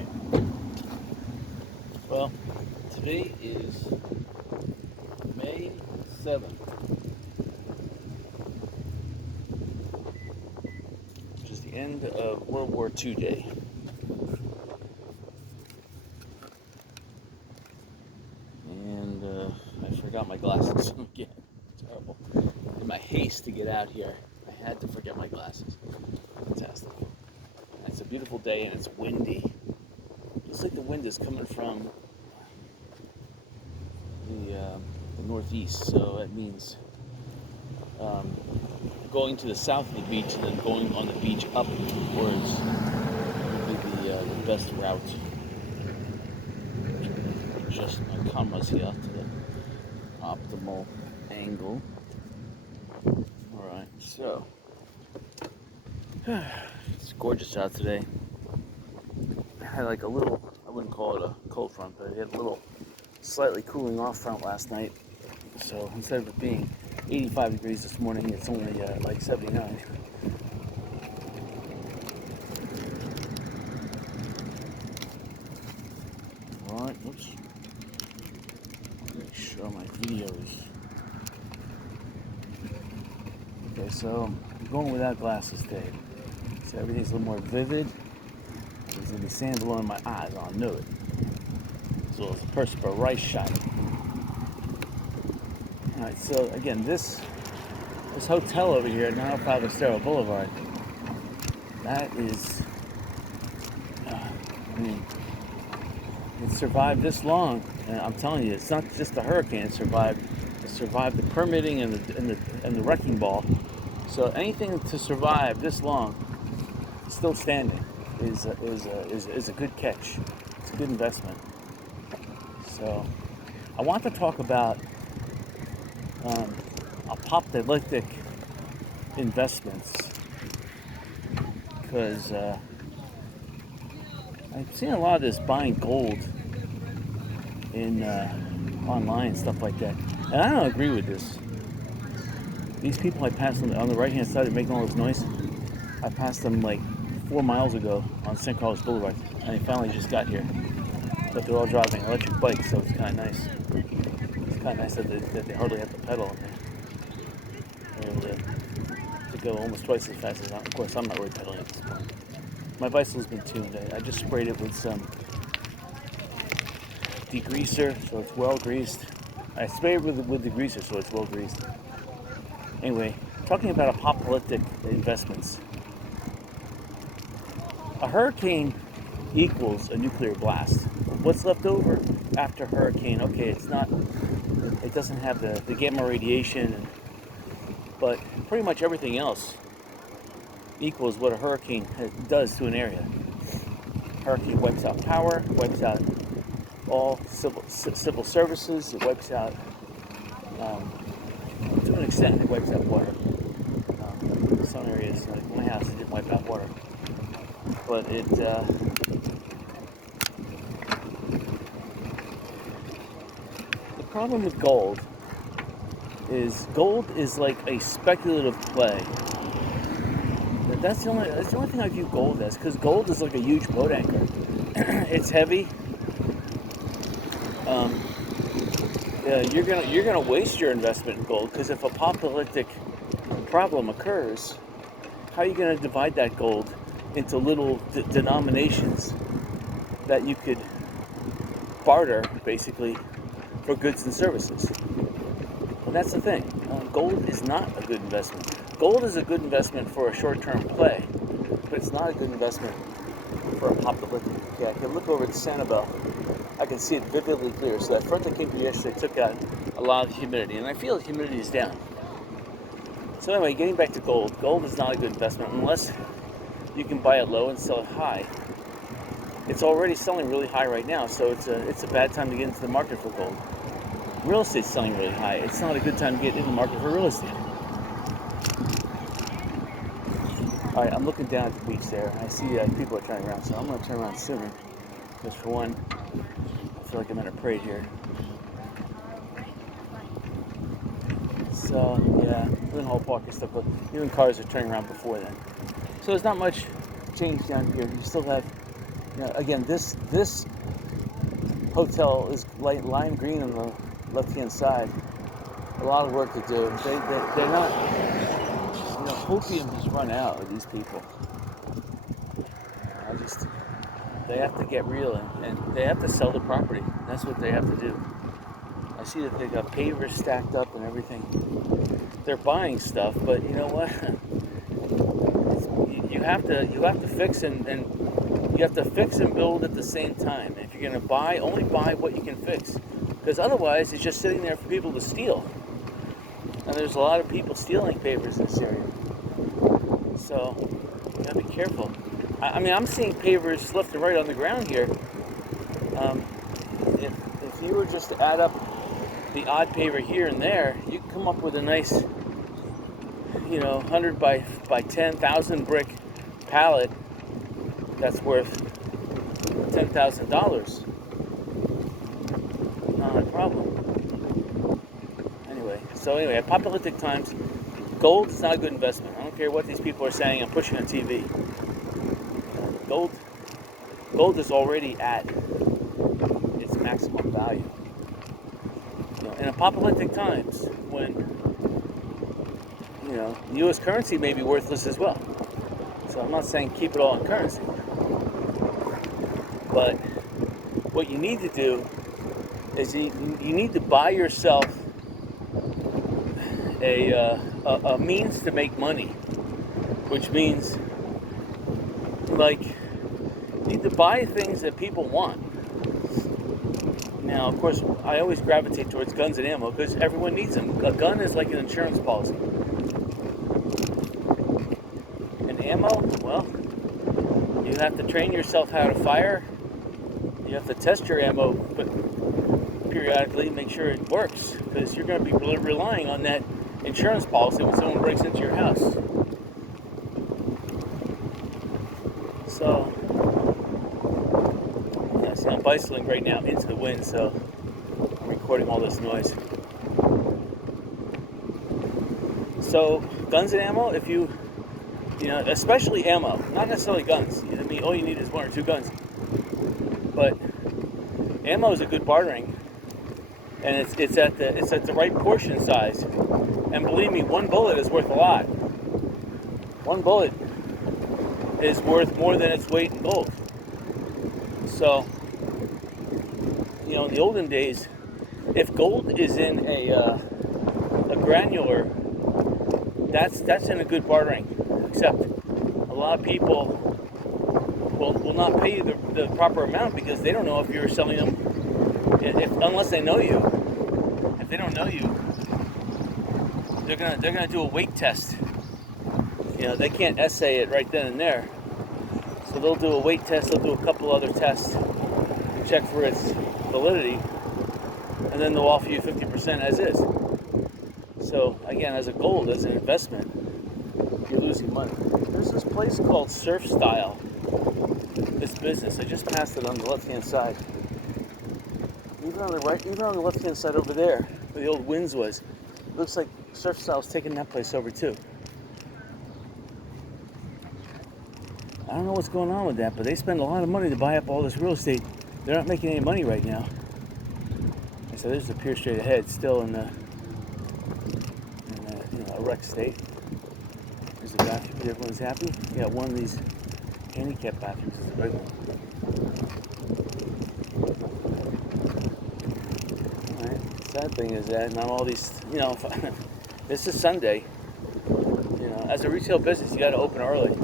Alright. Well, today is May 7th, which is the end of World War II Day. And I forgot my glasses again. Terrible. In my haste to get out here, I had to forget my glasses. Fantastic. It's a beautiful day and it's windy. Looks like the wind is coming from the northeast, so that means going to the south of the beach and then going on the beach up towards would be the best route. Adjust my cameras here to the optimal angle. Alright, so it's gorgeous out today. I had like a little, I wouldn't call it a cold front, but it had a little slightly cooling off front last night. So instead of it being 85 degrees this morning, it's only like 79. Alright, oops. Make sure my video is... Okay, so I'm going without glasses today. So everything's a little more vivid. There's going to be sand below my eyes, I know it. As well as a perspiration. Alright, so again, this hotel over here at 905 Estero Boulevard, that is, I mean, it survived this long, and I'm telling you, it's not just the hurricane it survived the permitting and the wrecking ball. So anything to survive this long, still standing, is a good catch. It's a good investment. So I want to talk about apocalyptic investments because I've seen a lot of this buying gold in online and stuff like that, and I don't agree with this. These people I passed on the right hand side are making all this noise. I passed them like 4 miles ago on St. Carlos Boulevard, and they finally just got here. But they're all driving electric bikes, so it's kind of nice. It's kind of nice that they hardly have to pedal. They're able to go almost twice as fast as I. Of course, I'm not really pedaling at this point. My bicycle's been tuned. I just sprayed it with some degreaser, so it's well greased. I sprayed it with degreaser, so it's well greased. Anyway, talking about apocalyptic investments. A hurricane equals a nuclear blast. What's left over after hurricane? Okay, it doesn't have the gamma radiation, but pretty much everything else equals what a hurricane does to an area. Hurricane wipes out power, wipes out all civil services, it wipes out, to an extent, it wipes out water. Some areas, like my house, it didn't wipe out water. But the problem with gold is like a speculative play. That's the only thing I view gold as, because gold is like a huge boat anchor. It's heavy. You're gonna waste your investment in gold, because if a apocalyptic problem occurs, how are you gonna divide that gold into little denominations that you could barter, basically, for goods and services? And that's the thing. Gold is not a good investment. Gold is a good investment for a short-term play, but it's not a good investment for a apocalyptic. Okay, I can look over at Sanibel. I can see it vividly clear. So that front that came through yesterday took out a lot of humidity, and I feel the humidity is down. So anyway, getting back to gold. Gold is not a good investment unless you can buy it low and sell it high. It's already selling really high right now, so it's a bad time to get into the market for gold. Real estate's selling really high. It's not a good time to get in the market for real estate. All right, I'm looking down at the beach there. I see people are turning around, so I'm going to turn around sooner. Because for one, I feel like I'm in a parade here. So, yeah, Lynn Park and stuff, but even cars are turning around before then. So there's not much change down here. You still have Again, this hotel is lime green on the left-hand side. A lot of work to do. They're not. Hopium has run out of these people. They have to get real and they have to sell the property. That's what they have to do. I see that they got pavers stacked up and everything. They're buying stuff, but you know what? You have to fix and you have to fix and build at the same time. If you're gonna buy, only buy what you can fix, because otherwise it's just sitting there for people to steal. And there's a lot of people stealing pavers in this area, so you gotta be careful. I'm seeing pavers left and right on the ground here. If you were just to add up the odd paver here and there, you can come up with a nice, 100 by 10,000 brick pallet that's worth $10,000. Not a problem. Anyway, apocalyptic times, gold is not a good investment. I don't care what these people are saying. I'm pushing on TV. Gold is already at its maximum value. In apocalyptic times, when U.S. currency may be worthless as well. So I'm not saying keep it all in currency, but what you need to do is you need to buy yourself a means to make money, which means you need to buy things that people want. Now, of course, I always gravitate towards guns and ammo because everyone needs them. A gun is like an insurance policy. And ammo, well, you have to train yourself how to fire. You have to test your ammo, but periodically make sure it works, because you're going to be relying on that insurance policy when someone breaks into your house. So, I'm bicycling right now into the wind, so I'm recording all this noise. So, guns and ammo, if you especially ammo, not necessarily guns. All you need is one or two guns. But ammo is a good bartering, and it's at the right portion size. And believe me, one bullet is worth a lot. One bullet is worth more than its weight in gold. So, in the olden days, if gold is in a granular, that's in a good bartering. Except a lot of people will not pay you the proper amount because they don't know if you're selling them, unless they know you. If they don't know you, they're gonna do a weight test. They can't essay it right then and there. So they'll do a weight test, they'll do a couple other tests, check for its validity, and then they'll offer you 50% as is. So again, as an investment, you're losing money. There's this place called Surf Style, this business. I just passed it on the left-hand side. Even on the left-hand side over there, where the old Winds was, it looks like Surf Style's taking that place over too. I don't know what's going on with that, but they spend a lot of money to buy up all this real estate. They're not making any money right now. So there's the pier straight ahead, still in a wreck state. There's the bathroom. Everyone's happy. Yeah, one of these handicap bathrooms is the big one. All right. Sad thing is that not all these. This is Sunday. As a retail business, you got to open early.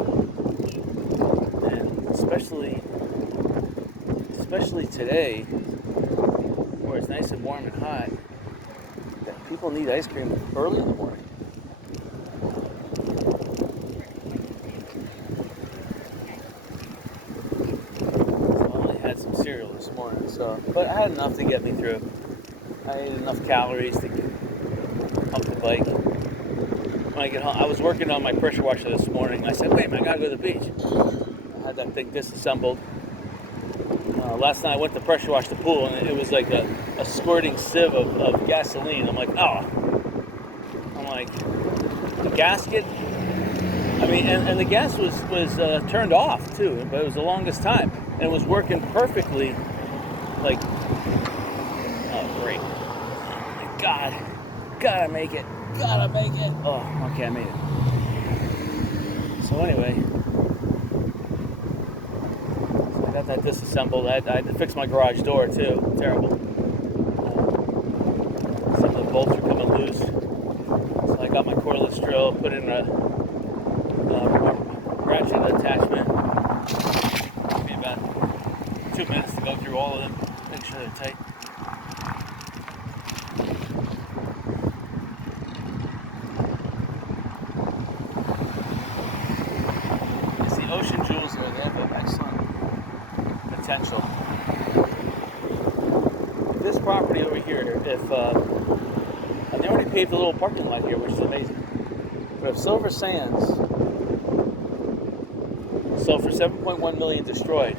Especially today, where it's nice and warm and hot, that people need ice cream early in the morning. So I only had some cereal this morning, but I had enough to get me through. I ate enough calories to pump the bike. When I get home, I was working on my pressure washer this morning. I said, wait a minute, I gotta go to the beach. I had that thing disassembled. Last night I went to pressure wash the pool, and it was like a squirting sieve of gasoline. I'm like, the gasket. And the gas was turned off too, but it was the longest time. and it was working perfectly. Like, oh great, God, gotta make it. Oh, okay, I made it. So anyway, so I got that disassembled. I had to fix my garage door too. Terrible. Some of the bolts are coming loose. So I got my cordless drill, put in a ratchet attachment. Took me about 2 minutes to go through all of them, make sure they're tight. It's the Ocean Jewels there. They have an excellent potential. This property over here, and they already paved a little parking lot here, which is amazing. But if Silver Sands sold for $7.1 million destroyed,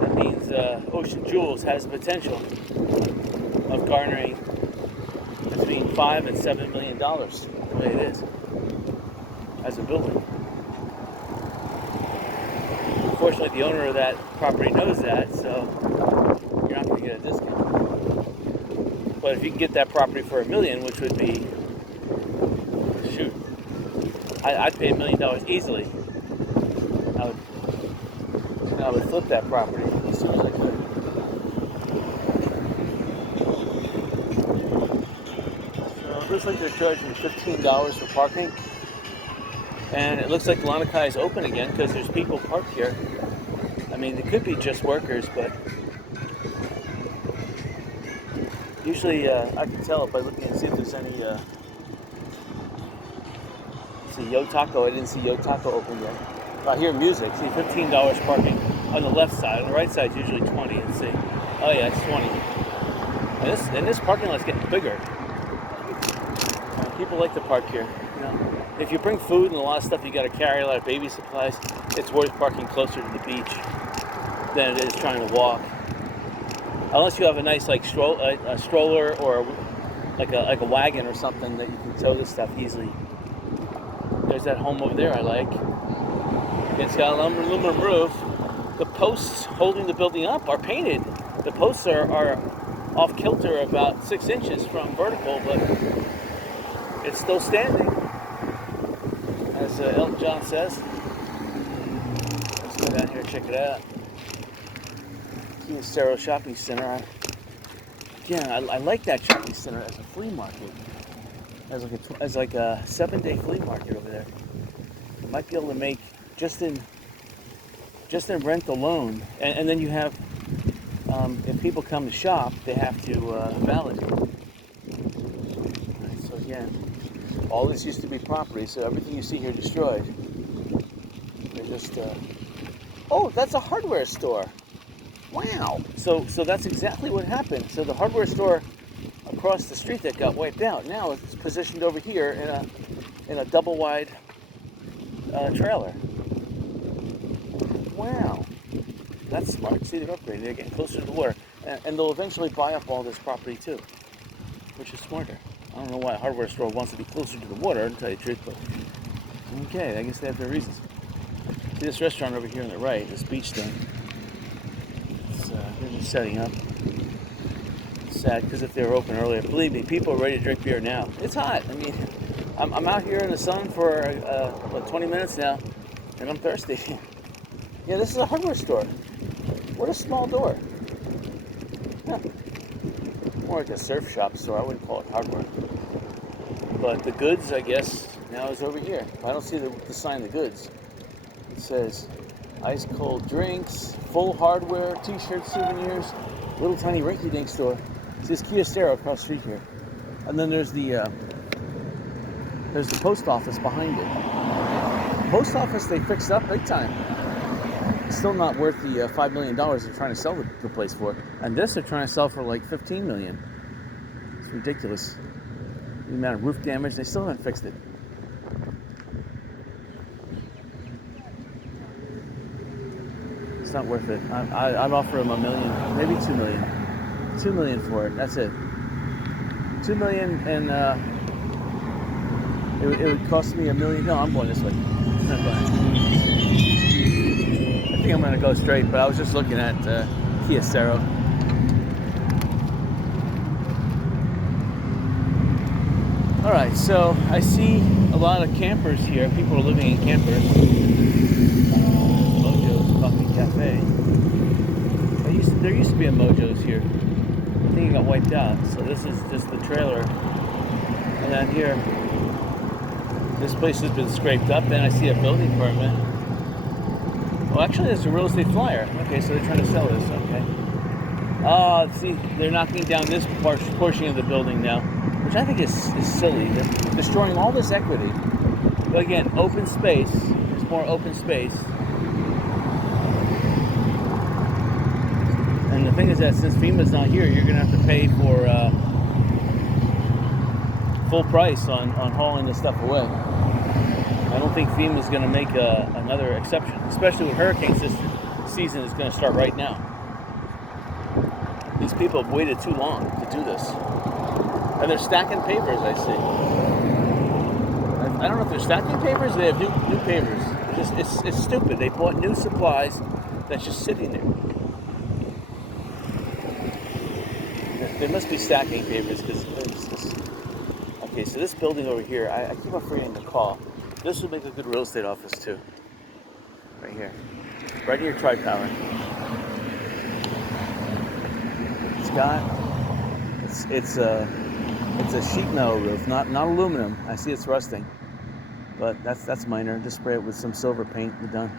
that means Ocean Jewels has the potential of garnering between $5 and $7 million, the way it is, as a building. Unfortunately, the owner of that property knows that, so you're not going to get a discount. But if you can get that property for $1 million, which would be, shoot, I'd pay $1 million easily. I would flip that property as soon as I could. So it looks like they're charging $15 for parking. And it looks like Lanakai is open again because there's people parked here. I mean, it could be just workers, but usually I can tell by looking and see if there's any. See Yo Taco. I didn't see Yo Taco open yet. I hear music. See, $15 parking on the left side. On the right side, is usually 20. Let's see. Oh yeah, it's 20. And this parking lot's getting bigger. People like to park here. You know, if you bring food and a lot of stuff you got to carry, a lot of baby supplies, it's worth parking closer to the beach than it is trying to walk. Unless you have a nice like a stroller or like a wagon or something that you can tow this stuff easily. There's that home over there I like. It's got an aluminum roof. The posts holding the building up are painted. The posts are off kilter about 6 inches from vertical, but it's still standing, as Elton John says. Let's go down here and check it out. Estero Shopping Center. I like that shopping center as a flea market, as like a 7-day flea market over there. You might be able to make just in rent alone, and then you have if people come to shop, they have to validate. Right, so again, all this used to be property, so everything you see here destroyed. They're just oh, that's a hardware store. Wow. So that's exactly what happened. So the hardware store across the street that got wiped out, now it's positioned over here in a double wide trailer. Wow. That's smart. See, they're upgrading. They're getting closer to the water. And they'll eventually buy up all this property too, which is smarter. I don't know why a hardware store wants to be closer to the water, to tell you the truth, but okay, I guess they have their reasons. See this restaurant over here on the right, this beach thing. They're just setting up. It's sad because if they were open earlier, believe me, people are ready to drink beer now. It's hot. I mean, I'm out here in the sun for 20 minutes now, and I'm thirsty. Yeah, this is a hardware store. What a small door. Huh. More like a surf shop store. I wouldn't call it hardware. But the goods, I guess, now is over here. I don't see the sign, the goods. It says ice cold drinks, full hardware, t-shirts, souvenirs, little tiny rinky-dink store. It's this Kia Stero across the street here. And then there's the post office behind it. Post office they fixed up big time. It's still not worth the $5 million they're trying to sell the place for. And this they're trying to sell for like $15 million. It's ridiculous. The amount of roof damage, they still haven't fixed it. It's not worth it. I'd offer him $1 million, maybe $2 million. $2 million for it. That's it. $2 million, and it would cost me $1 million. No, I'm going this way. I'm not going. think I'm going to go straight, but I was just looking at Kia Cero. Alright, so I see a lot of campers here. People are living in campers. Mojo's Coffee Cafe. There used to be a Mojo's here. I think it got wiped out. So this is just the trailer. And then here, this place has been scraped up. Then I see a building permit. Well, actually, there's a real estate flyer. Okay, so they're trying to sell this. Okay. See, they're knocking down this portion of the building now, which I think is silly. They're destroying all this equity. But again, open space. There's more open space. And the thing is that since FEMA's not here, you're going to have to pay for full price on hauling this stuff away. I don't think FEMA's going to make another exception, especially with hurricane season is going to start right now. These people have waited too long to do this. And they're stacking pavers, I see. I don't know if they're stacking pavers or they have new pavers. It's stupid. They bought new supplies that's just sitting there. They must be stacking pavers because okay, so this building over here, I keep on forgetting to call. This would make a good real estate office too. Right here. Right near Tri-Power. It's a sheet metal roof, not aluminum. I see it's rusting, but that's minor. Just spray it with some silver paint. We're done.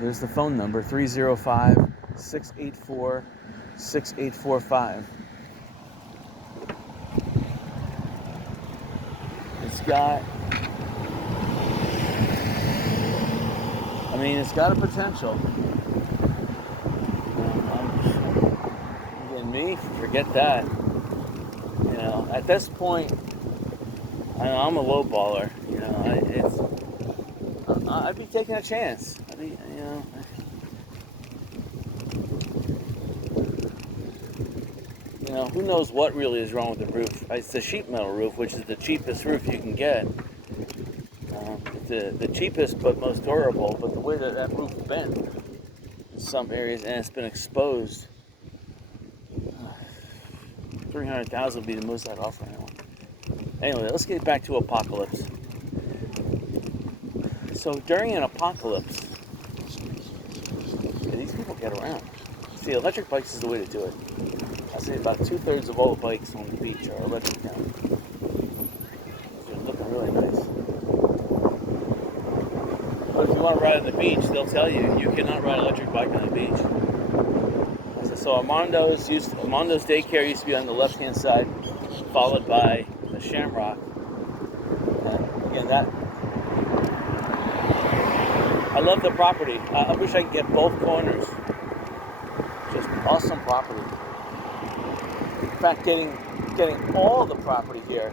There's the phone number 305-684-6845. It's got a potential. Again, me, forget that. At this point, I'm a low baller. I'd be taking a chance. Who knows what really is wrong with the roof? It's a sheet metal roof, which is the cheapest roof you can get. The cheapest but most durable, but the way that roof bent in some areas and it's been exposed, $300,000 would be the most I'd offer anyone. Anyway, let's get back to apocalypse. So during an apocalypse, these people get around. See, electric bikes is the way to do it. I say about 2/3 of all the bikes on the beach are electric now. They're looking really nice. But if you want to ride on the beach, they'll tell you cannot ride an electric bike on the beach. So Armando's daycare used to be on the left-hand side, followed by the Shamrock. And again, I love the property. I wish I could get both corners. Just awesome property. In fact, getting all the property here,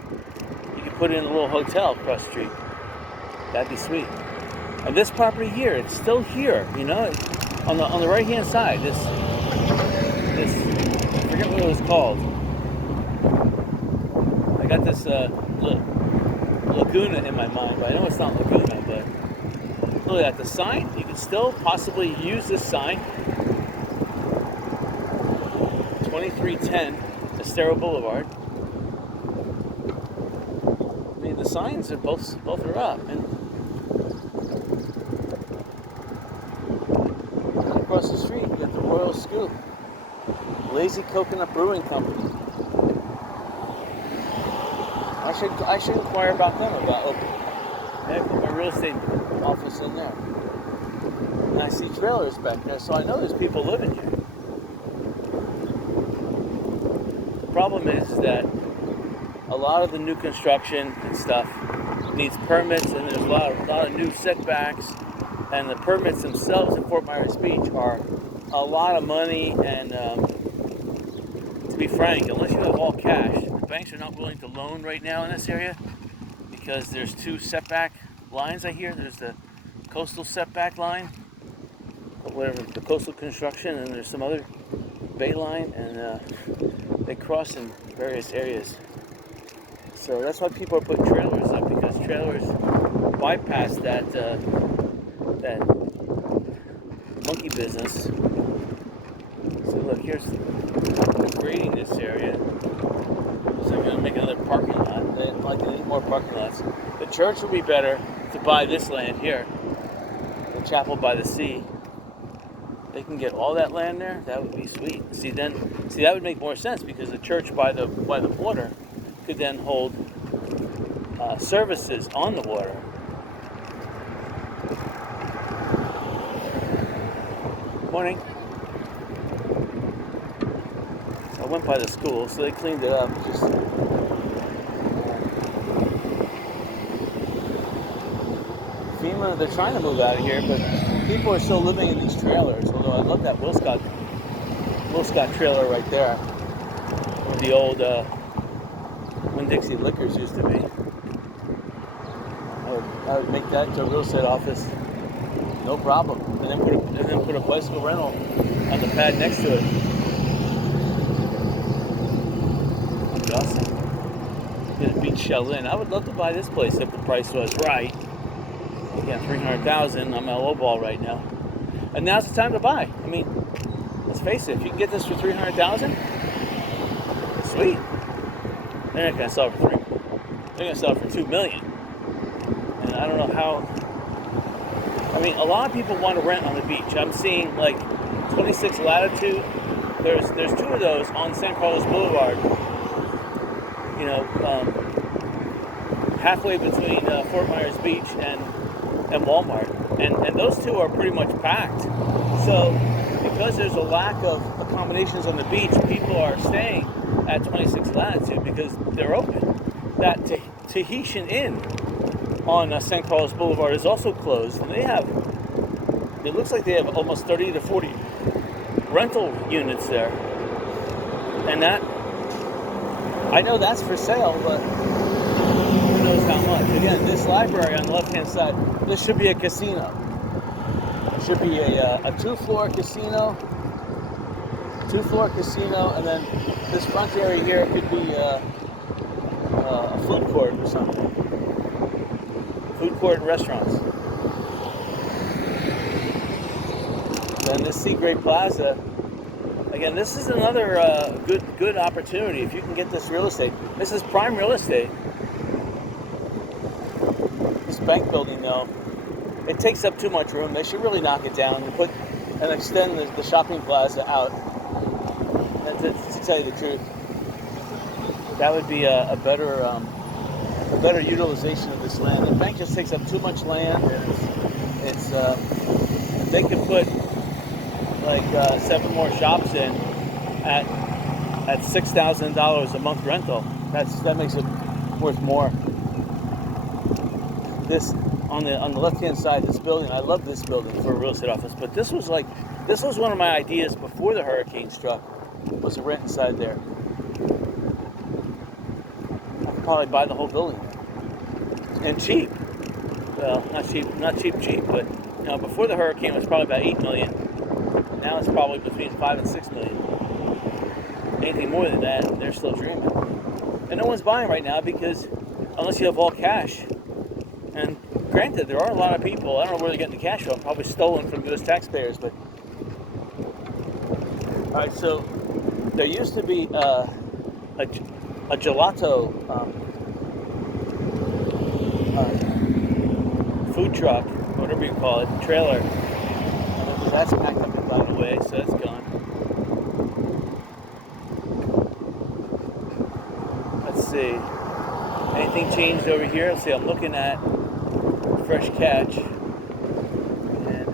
you could put in a little hotel across the street. That'd be sweet. And this property here, it's still here, on the right hand side. This I forget what it was called. I got this Laguna in my mind, but I know it's not Laguna. But look at the sign. You can still possibly use this sign. 2310 Estero Boulevard. The signs are both are up, and across the street you got the Royal Scoop, Lazy Coconut Brewing Company. I should inquire about them about opening. I put my real estate office in there, and I see trailers back there, so I know there's people living here. The problem is that a lot of the new construction and stuff needs permits, and there's a lot of new setbacks, and the permits themselves in Fort Myers Beach are a lot of money, and to be frank, unless you have all cash, the banks are not willing to loan right now in this area because there's two setback lines I hear. There's the coastal setback line, whatever, the coastal construction, and there's some other bay line, and they cross in various areas. So that's why people are putting trailers up these trailers bypass that that monkey business. So look, here's grading this area. So I'm going to make another parking lot. They need more parking lots. The church would be better to buy this land here, the chapel by the sea. They can get all that land there. That would be sweet. See, that would make more sense because the church by the water could then hold services on the water. Morning. I went by the school, so they cleaned it up. Just FEMA, they're trying to move out of here, but people are still living in these trailers. Although I love that Will Scott trailer right there, where the old Winn-Dixie Liquors used to be. I would make that into a real estate office, no problem. And then put a bicycle rental on the pad next to it. That'd be awesome. Get a beach shell in. I would love to buy this place if the price was right. Again, $300,000. I'm at a low ball right now, and now's the time to buy. I mean, let's face it. If you can get this for $300,000, sweet. They're not gonna sell it for $3 million. They're gonna sell it for $2 million. And I don't know how. I mean, a lot of people want to rent on the beach. I'm seeing like 26 Latitude. There's two of those on San Carlos Boulevard. You know, halfway between Fort Myers Beach and Walmart, and those two are pretty much packed. So because there's a lack of accommodations on the beach, people are staying at 26 Latitude because they're open. That Tahitian Inn on San Carlos Boulevard is also closed, and it looks like they have almost 30 to 40 rental units there. And that, I know that's for sale, but who knows how much. Again, this library on the left-hand side, this should be a casino. It should be a two-floor casino, and then this front area here could be a food court or something. Food court and restaurants. Then this Seagrave Plaza. Again, this is another good opportunity if you can get this real estate. This is prime real estate. This bank building, though, it takes up too much room. They should really knock it down and extend the shopping plaza out. To tell you the truth, that would be a better utilization of this land. The bank just takes up too much land, and it's they could put like 7 more shops in at $6,000 a month rental. That makes it worth more. This on the left-hand side of this building, I love this building for a real estate office, but this was one of my ideas before the hurricane struck, was to rent inside there. I could probably buy the whole building. And cheap. Well, not cheap, but you know, before the hurricane it was probably about $8 million. Now it's probably between $5 and $6 million. Anything more than that, they're still dreaming. And no one's buying right now because unless you have all cash. And granted, there are a lot of people, I don't know where they're getting the cash from, probably stolen from those taxpayers, but alright, so there used to be a gelato food truck, whatever you call it, trailer. That's packed up and gone away, so that's gone. Let's see. Anything changed over here? Let's see, I'm looking at Fresh Catch. And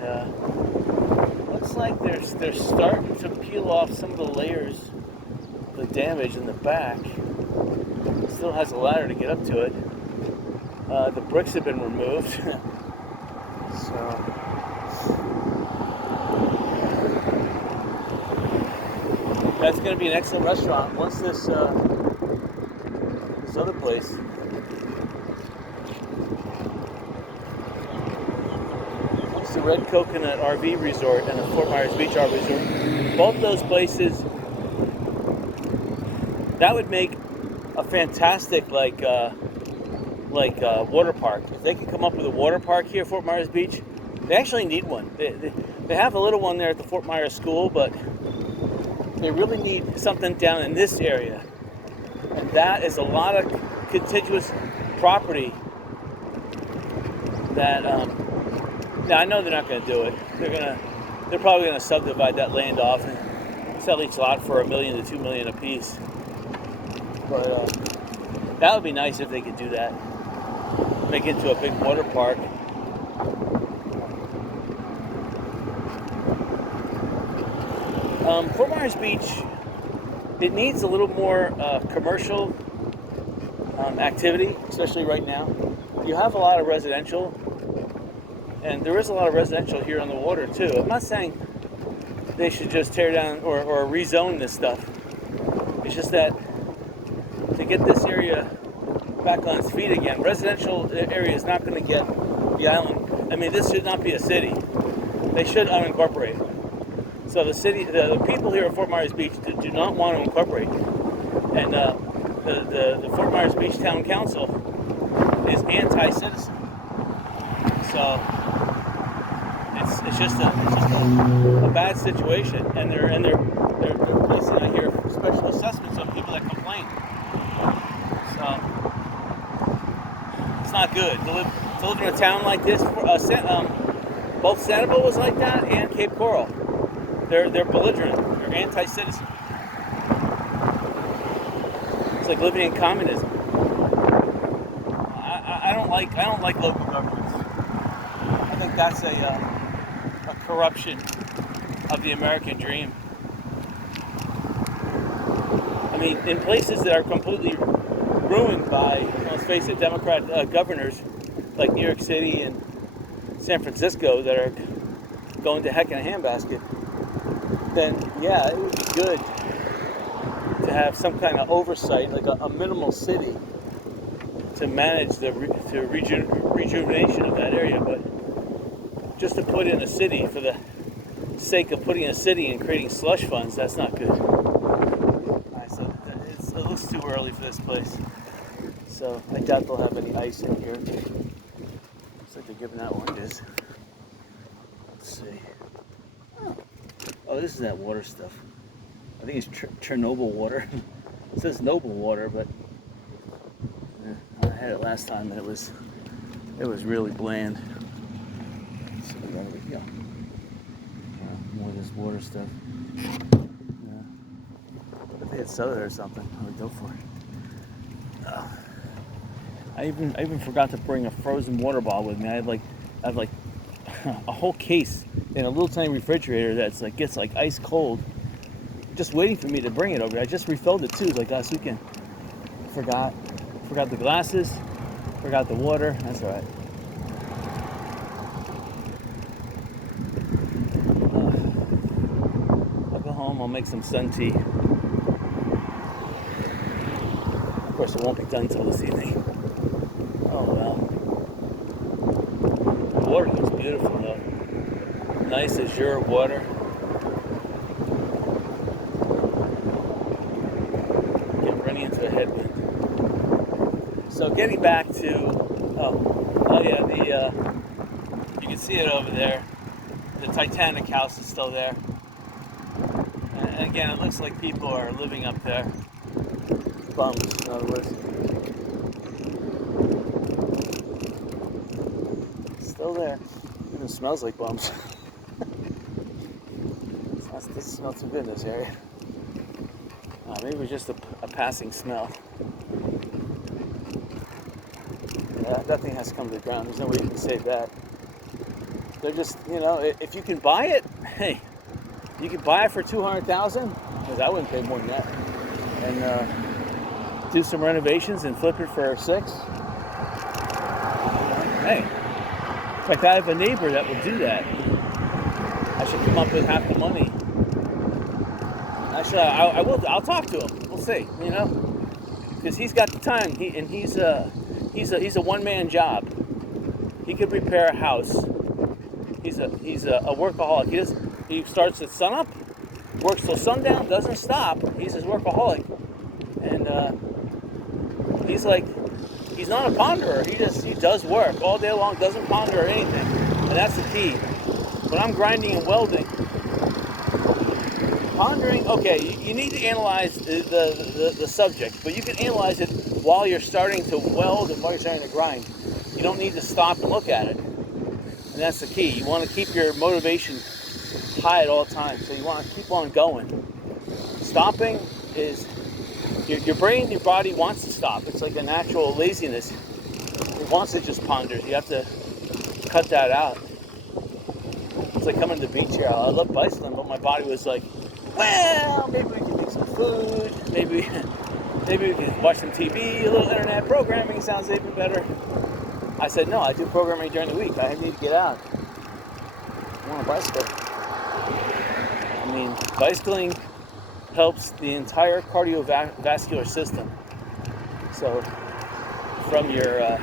looks like they're starting to peel off some of the layers of the damage in the back. Still has a ladder to get up to it. The bricks have been removed. So that's going to be an excellent restaurant once this other place. It's the Red Coconut RV Resort and the Fort Myers Beach RV Resort. Both those places, that would make a fantastic like water park. If they could come up with a water park here at Fort Myers Beach, they actually need one. They have a little one there at the Fort Myers School, but they really need something down in this area. And that is a lot of contiguous property that, now I know they're not going to do it. They're probably going to subdivide that land off and sell each lot for $1 million to $2 million a piece. But that would be nice if they could do that. Make it into a big water park. Fort Myers Beach, it needs a little more commercial activity, especially right now. You have a lot of residential, and there is a lot of residential here on the water too. I'm not saying they should just tear down or rezone this stuff. It's just that to get this area back on its feet again, residential area is not going to get the island. I mean, this should not be a city. They should unincorporate. So the city, the people here at Fort Myers Beach do not want to incorporate, and the Fort Myers Beach Town Council is anti-citizen. So it's just a bad situation, and they're placing out here special assessments on people that complain. So it's not good to live in a town like this. Both Sanibel was like that, and Cape Coral. They're belligerent. They're anti-citizen. It's like living in communism. I don't like local governments. I think that's a corruption of the American dream. I mean, in places that are completely ruined by, let's face it, Democrat governors like New York City and San Francisco that are going to heck in a handbasket, then yeah, it would be good to have some kind of oversight, like a minimal city, to manage the rejuvenation of that area. But just to put in a city for the sake of putting a city and creating slush funds, that's not good. Alright, so it looks too early for this place. So I doubt they'll have any ice in here. Looks like they're giving out oranges. Let's see. Oh, this is that water stuff. I think it's Chernobyl water. It says noble water, but I had it last time and it was really bland. So there we go. More of this water stuff. Yeah. If they had soda or something, I would go for it. I even forgot to bring a frozen water bottle with me. I have like a whole case in a little tiny refrigerator that's gets ice cold, just waiting for me to bring it over. I just refilled it too, like last weekend. Forgot the glasses, forgot the water. That's all right. I'll go home. I'll make some sun tea. Of course, it won't be done till this evening. Oh well. The water looks beautiful though. Nice azure water. Get running into a headwind. So getting back to you can see it over there. The Titanic house is still there. And again, it looks like people are living up there. Bums, in other words. Still there. Even smells like bums. It doesn't smell too good in this area. Maybe it was just a passing smell. Yeah, that thing has to come to the ground. There's no way you can save that. They're just, if you can buy it, hey, you can buy it for $200,000, because I wouldn't pay more than that, and do some renovations and flip it for $6. Hey, in fact, I have a neighbor that will do that. I should come up with half the money. Actually, I will. I'll talk to him. We'll see. Because he's got the time. He's a one-man job. He could repair a house. He's a workaholic. He starts at sunup, works till sundown, doesn't stop. He's a workaholic, and he's like he's not a ponderer. He does work all day long, doesn't ponder anything, and that's the key. When I'm grinding and welding, pondering, okay, you need to analyze the subject, but you can analyze it while you're starting to weld and while you're starting to grind. You don't need to stop and look at it, and that's the key. You want to keep your motivation high at all times, so you want to keep on going. Stopping is, your brain, your body wants to stop. It's like a natural laziness. It wants to just ponder. You have to cut that out. It's like coming to the beach here. I love bicycling, but my body was like, well, maybe we can make some food. Maybe we can watch some TV. A little internet programming sounds even better. I said, no, I do programming during the week. I need to get out. I want to bicycle. I mean, bicycling helps the entire cardiovascular system. So from your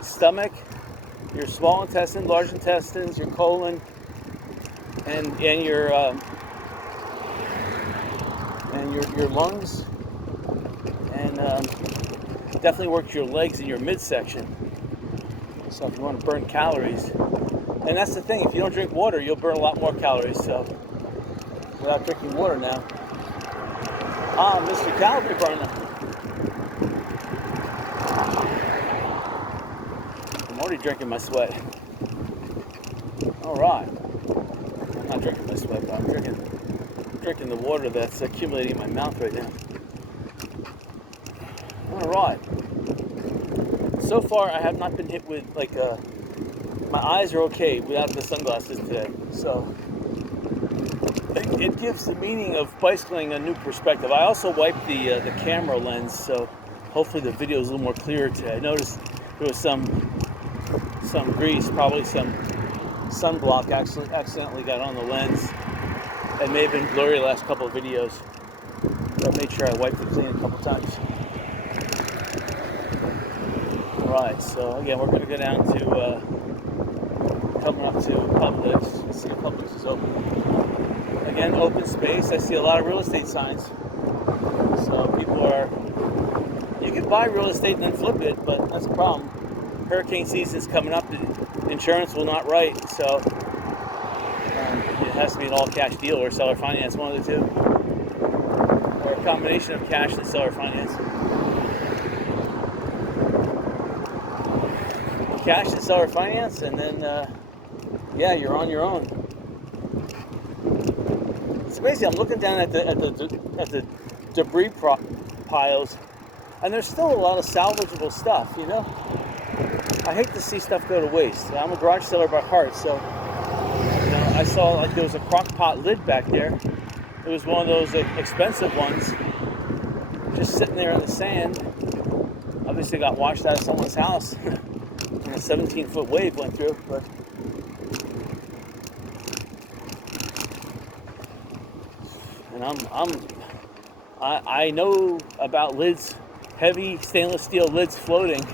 stomach, your small intestine, large intestines, your colon, and your lungs, and definitely works your legs and your midsection. So if you want to burn calories, and that's the thing, if you don't drink water, you'll burn a lot more calories. So without drinking water now, Mr. Calorie Burner. I'm already drinking my sweat. All right. I'm not drinking my sweat, but I'm drinking the water that's accumulating in my mouth right now. All right. So far, I have not been hit with my eyes are okay without the sunglasses today. So it gives the meaning of bicycling a new perspective. I also wiped the camera lens, so hopefully the video is a little more clear today. I noticed there was some grease, probably some sunblock accidentally got on the lens. It may have been blurry the last couple of videos, but I made sure I wiped it clean a couple times. Alright, so again, we're going to go down to coming up to Publix. Let's see if Publix is open. Again, open space. I see a lot of real estate signs. So you can buy real estate and then flip it, but that's a problem. Hurricane season's coming up. Insurance will not write, so it has to be an all-cash deal or seller finance, one of the two. Or a combination of cash and seller finance. Cash and seller finance, and then, you're on your own. It's amazing. I'm looking down at the debris piles, and there's still a lot of salvageable stuff, you know? I hate to see stuff go to waste. I'm a garage seller by heart, so I saw like there was a crock pot lid back there. It was one of those expensive ones, just sitting there in the sand. Obviously got washed out of someone's house. And a 17-foot wave went through, but and I know about lids, heavy stainless steel lids floating.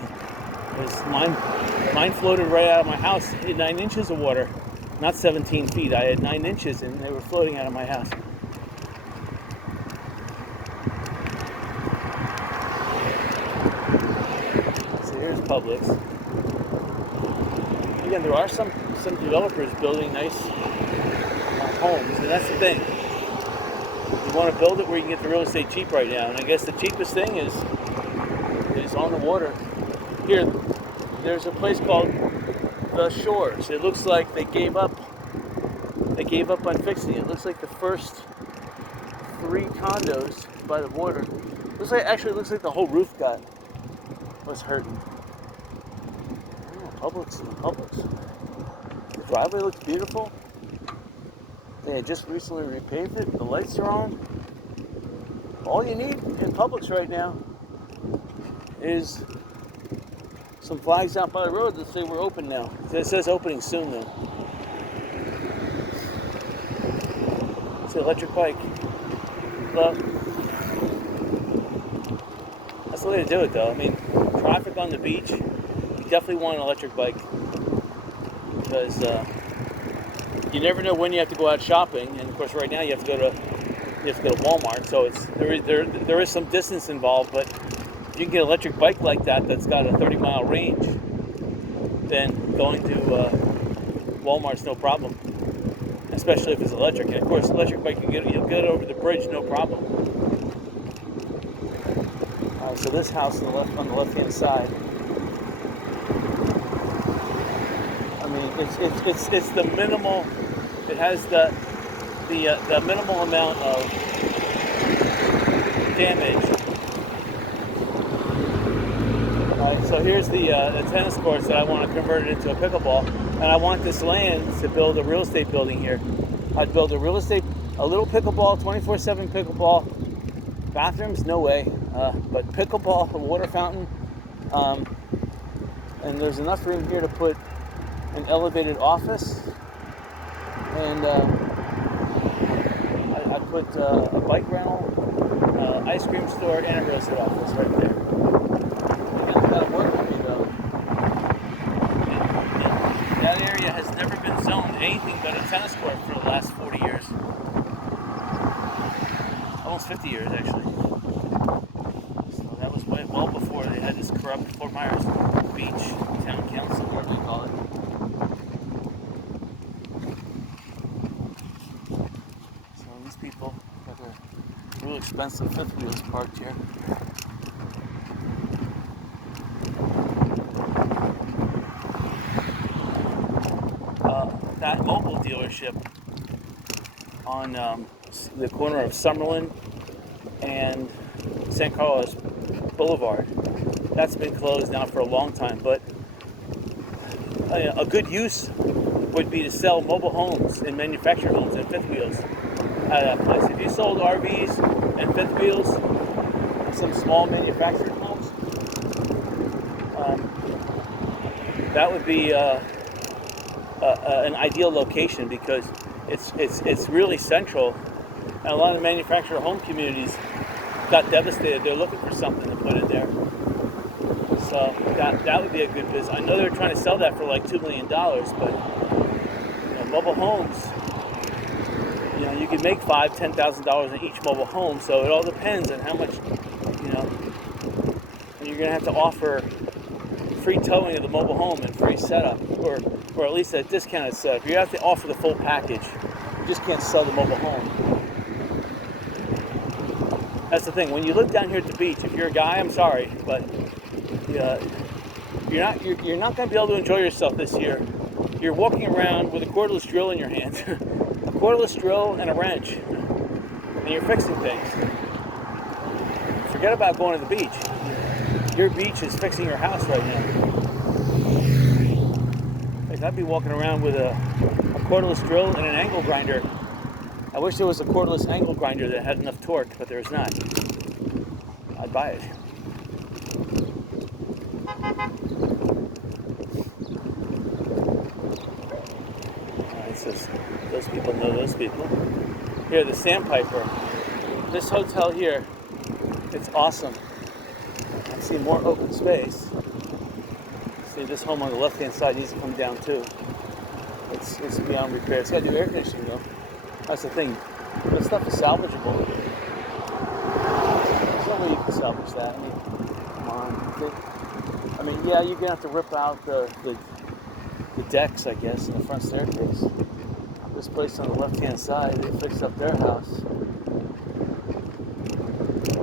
Mine floated right out of my house in 9 inches of water, not 17 feet. I had 9 inches, and they were floating out of my house. So here's Publix. Again, there are some developers building nice homes, and that's the thing. You want to build it where you can get the real estate cheap right now, and I guess the cheapest thing is on the water. Here, there's a place called The Shores. It looks like they gave up on fixing it. It looks like the first 3 condos by the water. Looks like the whole roof was hurting. Publix. The driveway looks beautiful. They had just recently repaved it. The lights are on. All you need in Publix right now is some flags out by the road that say we're open now. It says opening soon though. It's an electric bike. Well, that's the way to do it though. I mean, traffic on the beach, you definitely want an electric bike. Because you never know when you have to go out shopping, and of course right now you have to go to Walmart, so there is some distance involved, but if you can get an electric bike like that that's got a 30-mile range, then going to Walmart's no problem, especially if it's electric. And of course, electric bike you'll get over the bridge no problem. So this house on the left-hand side, I mean, it's the minimal. It has the minimal amount of damage. All right, so here's the tennis courts that I want to convert it into a pickleball, and I want this land to build a real estate building here. I'd build a little pickleball, 24/7 pickleball. Bathrooms, no way, but pickleball, a water fountain, and there's enough room here to put an elevated office, and I put a bike rental, ice cream store, and a real estate office right there. Again, that'll work for me though. And that area has never been zoned anything but a tennis court for the last 40 years. Almost 50 years actually. So that was well before they had this corrupt Fort Myers Beach Town Council, whatever they call it. So these people have a real expensive fifth wheels parked here. That mobile dealership on the corner of Summerlin and San Carlos Boulevard, that's been closed now for a long time, but a good use would be to sell mobile homes and manufactured homes and fifth wheels at that place. If you sold RVs and fifth wheels and some small manufactured homes, that would be an ideal location, because it's really central, and a lot of the manufactured home communities got devastated. They're looking for something to put in there, so that would be a good business. I know they're trying to sell that for like $2 million, but mobile homes, you can make $5,000-$10,000 in each mobile home. So it all depends on how much, and you're gonna have to offer free towing of the mobile home and free setup, or at least a discounted setup. You have to offer the full package. You just can't sell the mobile home. That's the thing. When you live down here at the beach, if you're a guy, I'm sorry, but you're not going to be able to enjoy yourself this year. You're walking around with a cordless drill in your hand, a cordless drill and a wrench, and you're fixing things. Forget about going to the beach. Your beach is fixing your house right now. Like, I'd be walking around with a cordless drill and an angle grinder. I wish there was a cordless angle grinder that had enough torque, but there's not. I'd buy it. Alright, so those people know those people. Here, the Sandpiper. This hotel here, it's awesome. I see more open space. See, this home on the left-hand side needs to come down too. It's beyond repair. It's got new air conditioning though. That's the thing. This stuff is salvageable. There's no way you can salvage that. I mean, come on. Yeah, you're gonna have to rip out the decks, I guess, and the front staircase. This place on the left-hand side, they fixed up their house,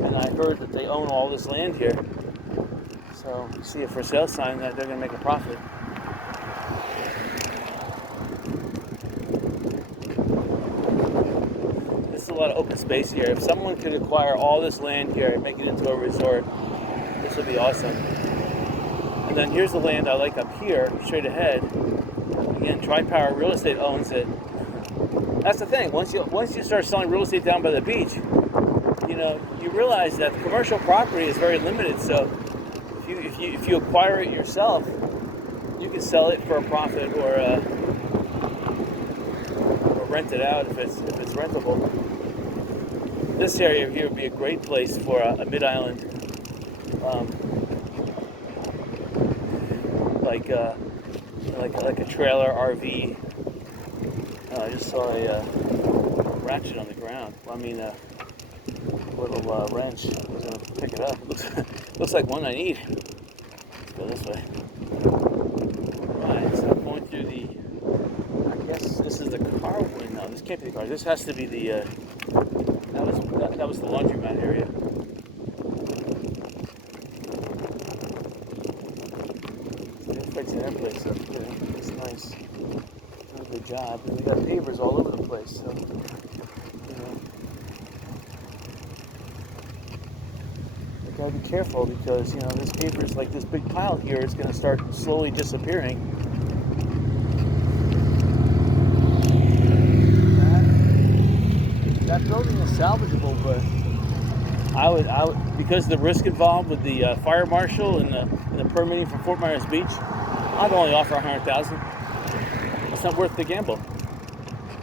and I heard that they own all this land here. So you see a for sale sign that they're gonna make a profit. There's a lot of open space here. If someone could acquire all this land here and make it into a resort, this would be awesome. And then here's the land I like up here, straight ahead. Again, Tri-Power Real Estate owns it. That's the thing. Once you start selling real estate down by the beach, you realize that commercial property is very limited. So if you acquire it yourself, you can sell it for a profit, or rent it out if it's rentable. This area here would be a great place for a mid-island, like a trailer RV. I just saw a ratchet on the ground. little wrench. I was gonna pick it up. Looks like one I need. Let's go this way. Alright, so I'm going through the, I guess this is the car window. No, this can't be the car. This has to be the, that was the laundromat area. So they're fixing their place up here. It's nice. Doing a good job. And they got pavers all over the place, so, you know. Gotta be careful because, you know, this paper is like this big pile here is going to start slowly disappearing. That building is salvageable, but I would because the risk involved with the fire marshal and the permitting for Fort Myers Beach, I'd only offer $100,000. It's not worth the gamble.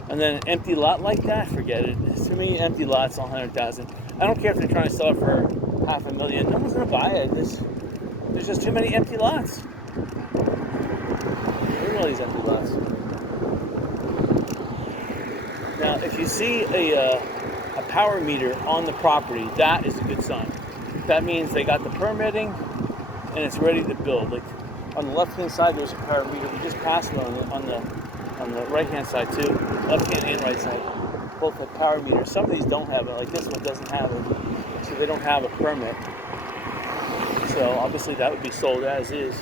And then an empty lot like that, forget it. To me, empty lots on $100,000. I don't care if they're trying to sell it for $500,000. No one's gonna buy it. There's just too many empty lots. Look at all these empty lots. Now, if you see a power meter on the property, that is a good sign. That means they got the permitting and it's ready to build. Like on the left-hand side, there's a power meter. We just passed one on the right-hand side too, left-hand and right side. Both have power meters. Some of these don't have it. Like this one doesn't have it, so they don't have a permit. So obviously that would be sold as is.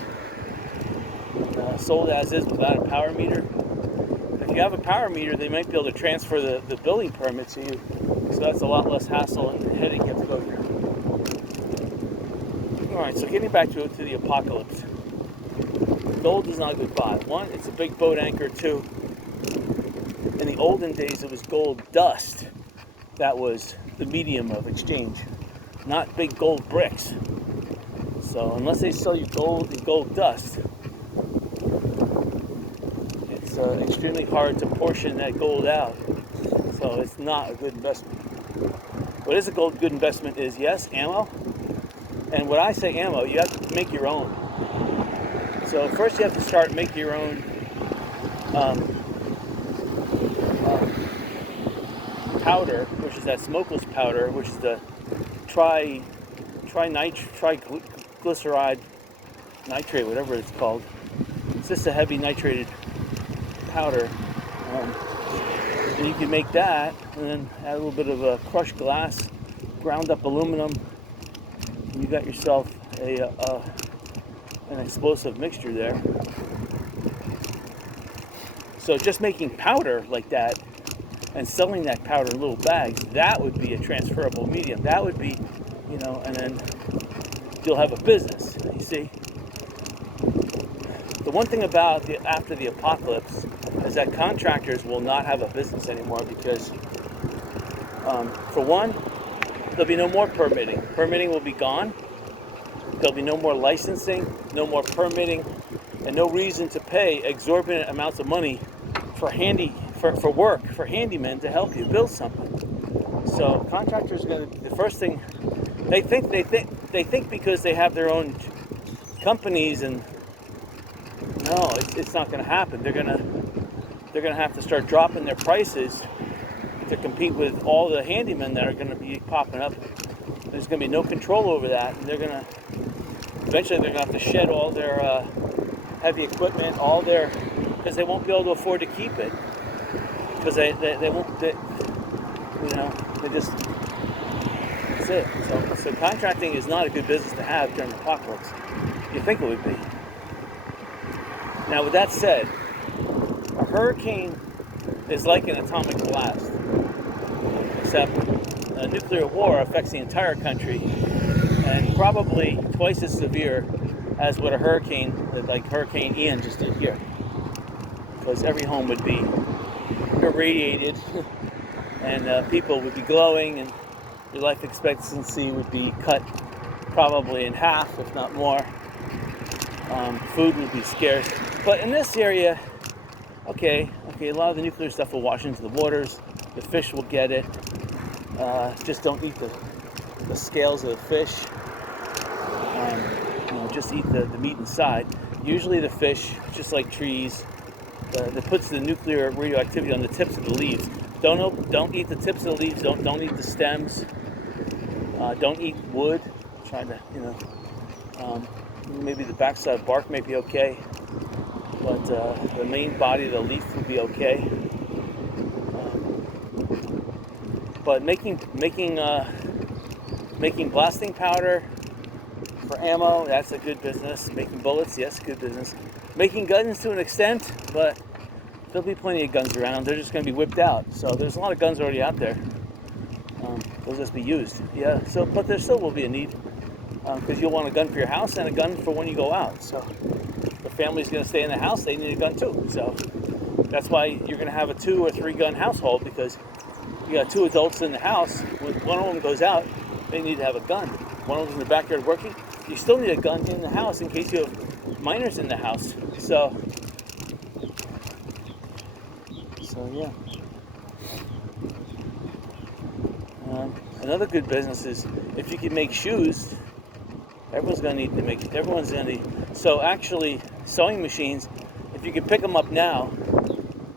Sold as is without a power meter. If you have a power meter, they might be able to transfer the building permit to you. So that's a lot less hassle and headache you have to go through. All right, so getting back to the apocalypse. Gold is not a good buy. One, it's a big boat anchor. Two, in the olden days, it was gold dust that was the medium of exchange, not big gold bricks. So unless they sell you gold and gold dust, it's extremely hard to portion that gold out. So it's not a good investment. What is a good investment is, yes, ammo. And when I say ammo, you have to make your own. So first you have to start making your own powder, which is that smokeless powder, which is the triglyceride nitrate, whatever it's called. It's just a heavy nitrated powder. And you can make that and then add a little bit of crushed glass, ground up aluminum, and you got yourself an explosive mixture there. So just making powder like that and selling that powder in little bags, that would be a transferable medium. That would be, you know, and then you'll have a business, you see. The one thing about after the apocalypse is that contractors will not have a business anymore because, for one, there'll be no more permitting. Permitting will be gone. There'll be no more licensing, no more permitting, and no reason to pay exorbitant amounts of money for work, for handymen to help you build something. So contractors are going to, the first thing, they think because they have their own companies, and no, it's not going to happen. They're going to have to start dropping their prices to compete with all the handymen that are going to be popping up. There's going to be no control over that, and eventually they're going to have to shed all their heavy equipment, because they won't be able to afford to keep it, because they won't, that's it. So contracting is not a good business to have during the apocalypse. You think it would be. Now, with that said, a hurricane is like an atomic blast, except a nuclear war affects the entire country, and probably twice as severe as what a hurricane, like Hurricane Ian just did here. Because every home would be irradiated, and people would be glowing, and your life expectancy would be cut probably in half, if not more. Food would be scarce. But in this area, okay, a lot of the nuclear stuff will wash into the waters. The fish will get it. Just don't eat the scales of the fish. Just eat the meat inside. Usually the fish, just like trees, that puts the nuclear radioactivity on the tips of the leaves. Don't eat the tips of the leaves. Don't eat the stems. Don't eat wood. Try to, maybe the backside bark may be okay, but the main body of the leaf would be okay. But making blasting powder for ammo, that's a good business. Making bullets, yes, good business. Making guns to an extent, but there'll be plenty of guns around. They're just going to be whipped out. So there's a lot of guns already out there. They'll just be used. Yeah. So, but there still will be a need because you'll want a gun for your house and a gun for when you go out. So the family's going to stay in the house. They need a gun too. So that's why you're going to have a 2 or 3 gun household, because you got 2 adults in the house. When one of them goes out, they need to have a gun. One of them's in the backyard working. You still need a gun in the house in case you have minors in the house. So yeah. Another good business is if you can make shoes. Everyone's going to need. So actually, sewing machines, if you can pick them up now,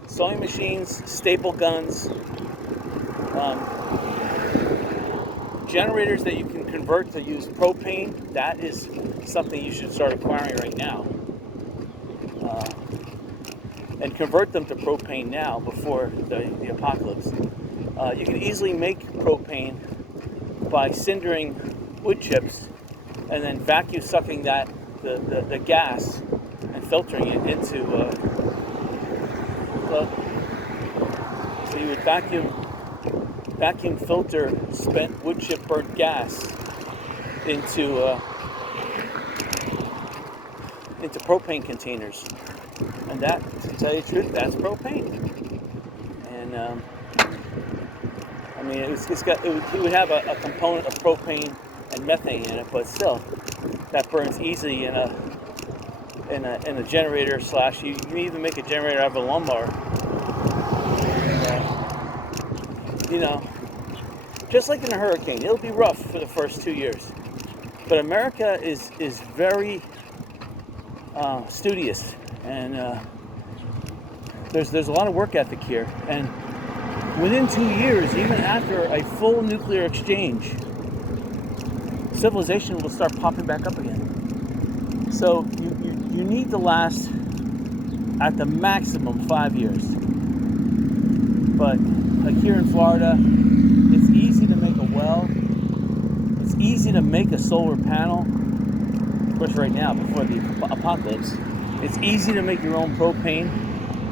sewing machines, staple guns, generators that you can convert to use propane, that is something you should start acquiring right now. And convert them to propane now before the apocalypse. You can easily make propane by cindering wood chips and then vacuum sucking the gas and filtering it into. So you would vacuum filter spent wood chip burnt gas into propane containers, and that, to tell you the truth, that's propane. And I mean, it would have a component of propane and methane in it, but still, that burns easy in a generator / you can even make a generator out of a lawnmower. Just like in a hurricane, it'll be rough for the first 2 years, but America is very studious, and there's a lot of work ethic here, and within 2 years, even after a full nuclear exchange, civilization will start popping back up again. So you need to last at the maximum 5 years. But like here in Florida, it's easy to make a well. It's easy to make a solar panel. Of course, right now, before the apocalypse, it's easy to make your own propane.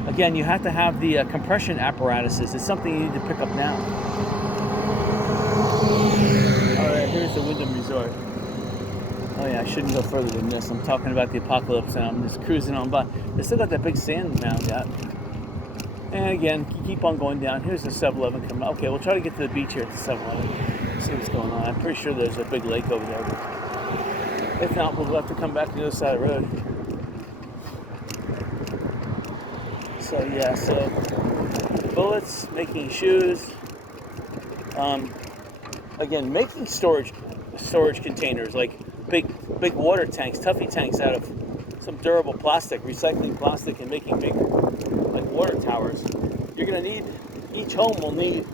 Again, you have to have the compression apparatuses. It's something you need to pick up now. Alright, here's the Wyndham Resort. Oh yeah, I shouldn't go further than this. I'm talking about the apocalypse and I'm just cruising on by. They still got that big sand mound out. And again, keep on going down. Here's the 7-Eleven coming up. Okay, we'll try to get to the beach here at the 7-Eleven. See what's going on. I'm pretty sure there's a big lake over there. But if not, we'll have to come back to the other side of the road. So yeah, so bullets, making shoes. Again, making storage containers, like big water tanks, Tuffy tanks out of some durable plastic, recycling plastic, and making big like water towers. You're gonna need, each home will need,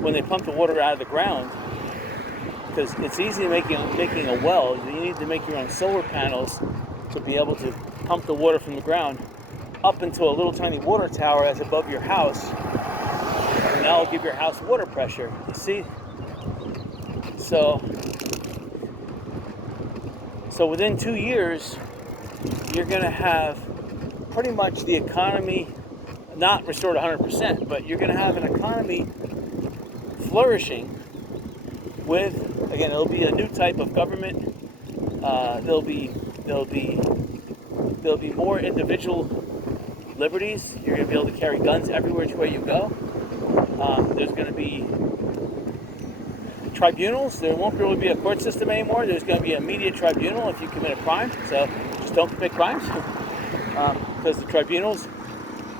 when they pump the water out of the ground, because it's easy making a well. You need to make your own solar panels to be able to pump the water from the ground up into a little tiny water tower that's above your house, and that will give your house water pressure. You see? So within 2 years, you're going to have pretty much the economy not restored 100%, but you're going to have an economy flourishing with, again, it'll be a new type of government. There'll be more individual liberties. You're going to be able to carry guns everywhere which way you go. There's going to be tribunals. There won't really be a court system anymore. There's going to be an immediate tribunal if you commit a crime. So just don't commit crimes, because the tribunals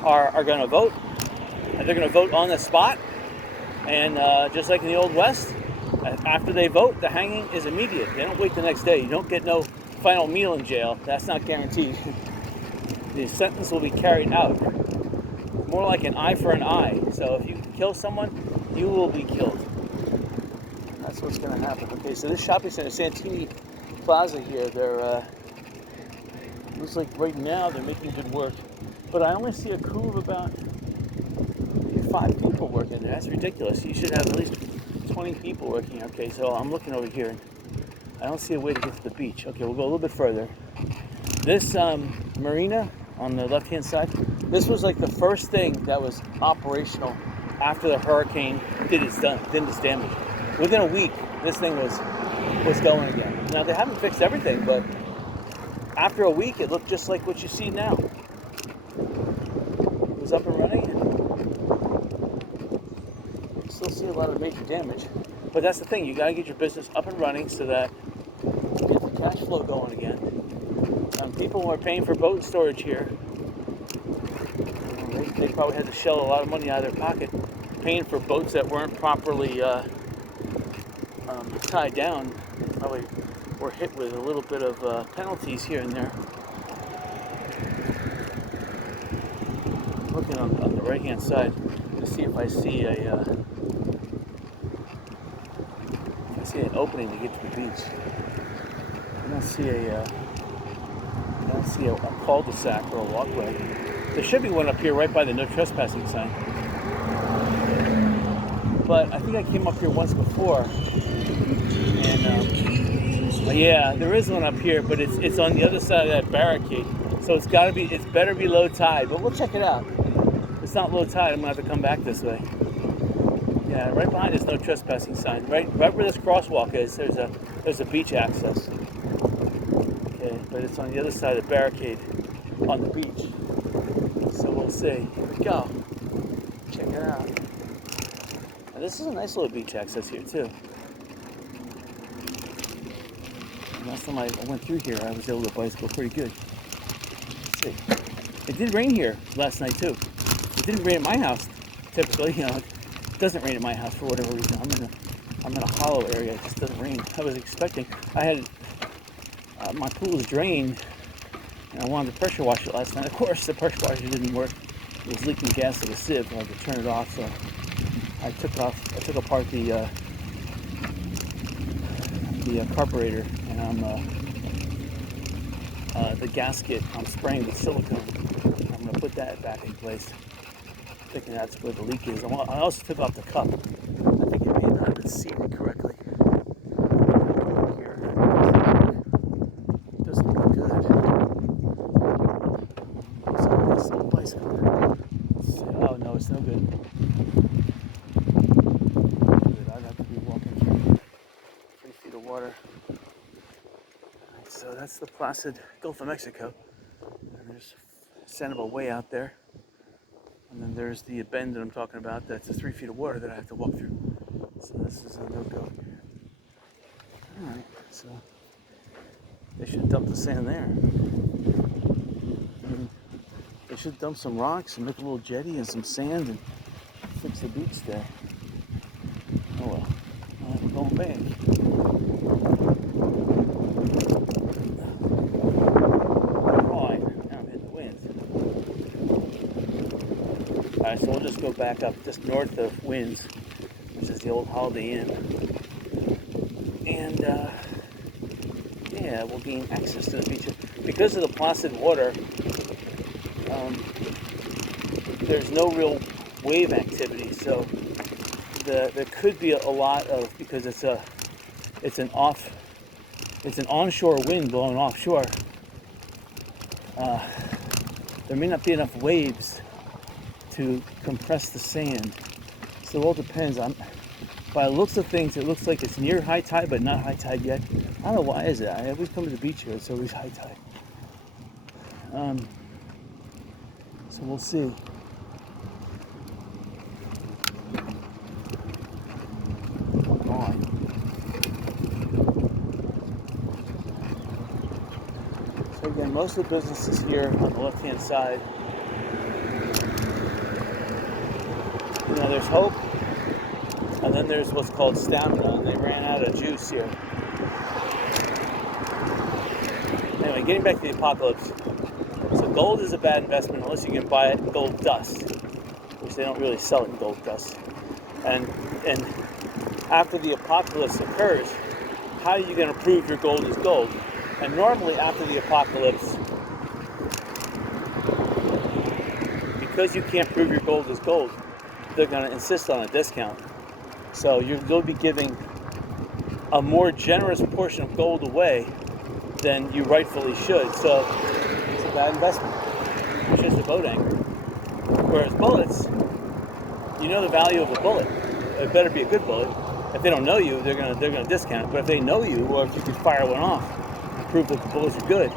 are going to vote, and they're going to vote on the spot. And just like in the Old West, after they vote, the hanging is immediate. They don't wait the next day. You don't get no final meal in jail. That's not guaranteed. The sentence will be carried out. More like an eye for an eye. So if you kill someone, you will be killed. what's going to happen. Okay, so this shopping center, Santini Plaza here, they're looks like right now they're making good work, but I only see a crew of about 5 people working there. That's ridiculous. You should have at least 20 people working. Okay, so I'm looking over here and I don't see a way to get to the beach. Okay, we'll go a little bit further. This marina on the left-hand side, this was like the first thing that was operational after the hurricane did its damage. Within a week, this thing was going again. Now, they haven't fixed everything, but after a week, it looked just like what you see now. It was up and running. You still see a lot of major damage. But that's the thing. You got to get your business up and running so that you get the cash flow going again. People who are paying for boat storage here, they probably had to shell a lot of money out of their pocket paying for boats that weren't properly tied down. Probably were hit with a little bit of penalties here and there. Looking on the right hand side to see if I see an opening to get to the beach. I don't see a cul-de-sac or a walkway. There should be one up here right by the no trespassing sign. But I think I came up here once before, and yeah, there is one up here, but it's on the other side of that barricade. So it's better be low tide. But we'll check it out. If it's not low tide, I'm gonna have to come back this way. Yeah, right behind this no trespassing sign. Right where this crosswalk is, there's a beach access. Okay, but it's on the other side of the barricade on the beach. So we'll see. Here we go. Check it out. Now, this is a nice little beach access here too. Last time I went through here, I was able to bicycle pretty good. Let's see. It did rain here last night too. It didn't rain at my house. Typically, it doesn't rain at my house for whatever reason. I'm in a hollow area. It just doesn't rain. I was expecting. I had my pool is drained, and I wanted to pressure wash it last night. Of course, the pressure washer didn't work. It was leaking gas to the sieve. I had to turn it off. So I took apart the carburetor, and the gasket I'm spraying with silicone. I'm going to put that back in place. Thinking that's where the leak is. I also took off the cup. I think it may not have been seated correctly. Here. Doesn't look good. So this little bicycle. Oh no, it's no good. I'd have to be walking through 3 feet of water. Alright, so that's the placid Gulf of Mexico. And there's Sanibel way out there. And then there's the bend that I'm talking about. That's the 3 feet of water that I have to walk through. So this is a no-go. Alright, so they should dump the sand there. And they should dump some rocks and make a little jetty and some sand and fix the beach there. Oh well. Alright, we're going back. Alright, so we'll just go back up just north of Winds, which is the old Holiday Inn. And yeah, we'll gain access to the beach. Because of the placid water, there's no real wave activity, so there could be a lot of, because it's an onshore wind blowing offshore. There may not be enough waves to compress the sand. So it all depends on, by the looks of things, it looks like it's near high tide, but not high tide yet. I don't know why is it. I always come to the beach here, it's always high tide. So we'll see. Come on. So again, most of the businesses here on the left-hand side, there's hope, and then there's what's called stamina, and they ran out of juice here. Anyway, getting back to the apocalypse. So gold is a bad investment unless you can buy it gold dust, which they don't really sell it in gold dust. And after the apocalypse occurs, how are you going to prove your gold is gold? And normally after the apocalypse, because you can't prove your gold is gold, they're going to insist on a discount. So you'll be giving a more generous portion of gold away than you rightfully should. So it's a bad investment. It's just a boat anchor. Whereas bullets, you know the value of a bullet. It better be a good bullet. If they don't know you, they're gonna discount it. But if they know you, or if you can fire one off and prove that the bullets are good,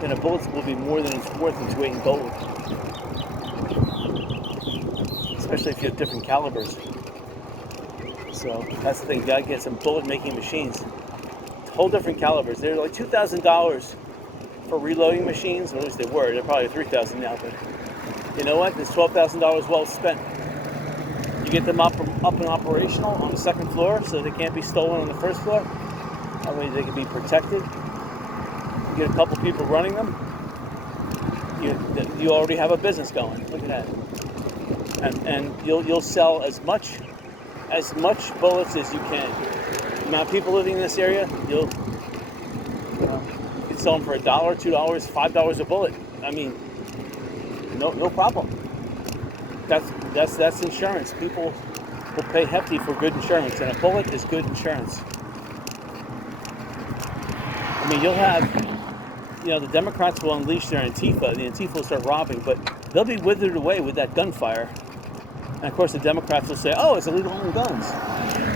then a bullet will be more than it's worth its weight in gold. Especially if you have different calibers. So that's the thing. You gotta get some bullet-making machines. Whole different calibers. They're like $2,000 for reloading machines. At least they were. They're probably $3,000 now. But you know what? It's $12,000 well spent. You get them up and operational on the second floor, so they can't be stolen on the first floor. That way they can be protected. You get a couple people running them. You already have a business going. Look at that. And you'll sell as much bullets as you can. The amount of people living in this area, you can sell them for $1, $2, $5 a bullet. I mean, no problem. That's insurance. People will pay hefty for good insurance, and a bullet is good insurance. I mean, you'll have, the Democrats will unleash their Antifa. The Antifa will start robbing, but they'll be withered away with that gunfire. And of course, the Democrats will say, "Oh, it's illegal to own guns."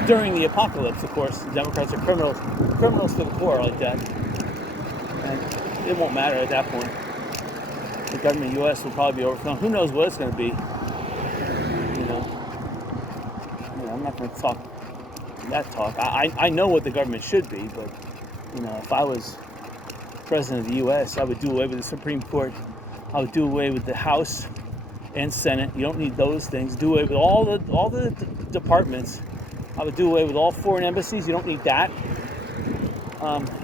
During the apocalypse, of course, the Democrats are criminals for the poor like that, and it won't matter at that point. The government, U.S., will probably be overthrown. Who knows what it's going to be? I'm not going to talk that talk. I know what the government should be, but if I was president of the U.S., I would do away with the Supreme Court. I would do away with the House and Senate. You don't need those things. Do away with all the departments. I would do away with all foreign embassies. You don't need that.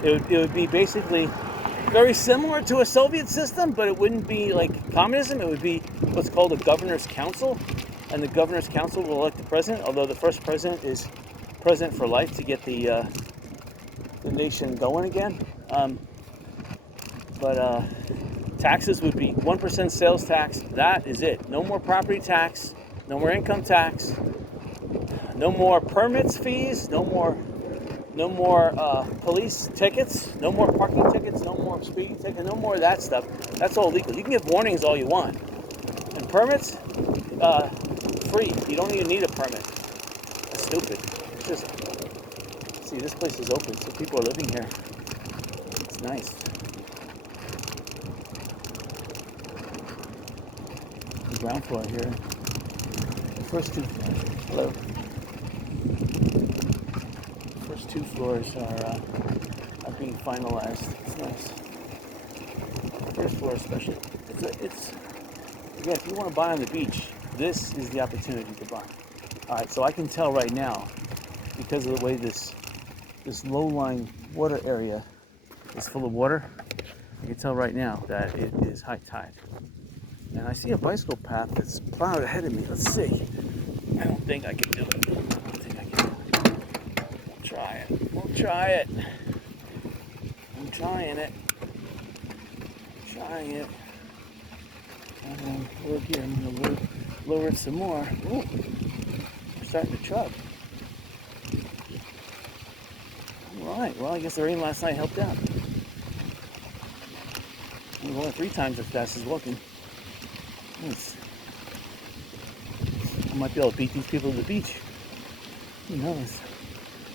It would be basically very similar to a Soviet system, but it wouldn't be like communism. It would be what's called a governor's council, and the governor's council will elect the president, although the first president is president for life to get the nation going again. But taxes would be 1% sales tax. That is it. No more property tax. No more income tax. No more permits fees. No more police tickets. No more parking tickets. No more speeding tickets. No more of that stuff. That's all legal. You can give warnings all you want. And permits, free. You don't even need a permit. That's stupid. It's just, see, this place is open, so people are living here. It's nice. The ground floor here. The first two floors are being finalized. It's nice. The first floor especially. It's again, if you want to buy on the beach, this is the opportunity to buy. All right, so I can tell right now, because of the way this low-lying water area is full of water, I can tell right now that it is high tide. And I see a bicycle path that's plowed ahead of me. Let's see. I don't think I can do it. We'll try it. I'm trying it. Look here, I'm going to lower it some more. Ooh, we're starting to chug. All right, well, I guess the rain last night helped out. I'm going 3 times as fast as walking. Nice. I might be able to beat these people to the beach. Who knows?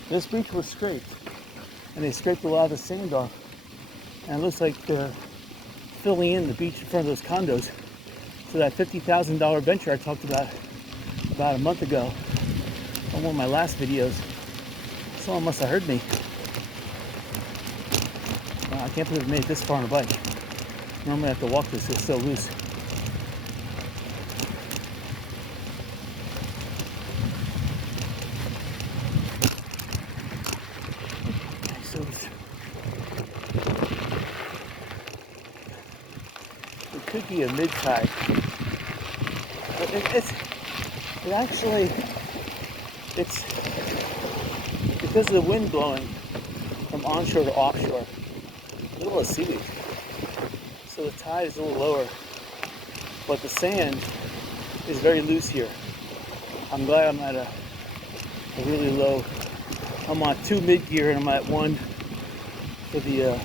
This beach was scraped, and they scraped a lot of the sand off. And it looks like they're filling in the beach in front of those condos. So that $50,000 venture I talked about a month ago on one of my last videos, someone must have heard me. Wow, I can't believe I made it this far on a bike. Normally I have to walk this, it's so loose. Could be a mid-tide, but it actually, It's because of the wind blowing from onshore to offshore. A little of seaweed. So the tide is a little lower, but the sand is very loose here. I'm glad I'm at a really low. I'm on 2 mid gear and I'm at 1 for the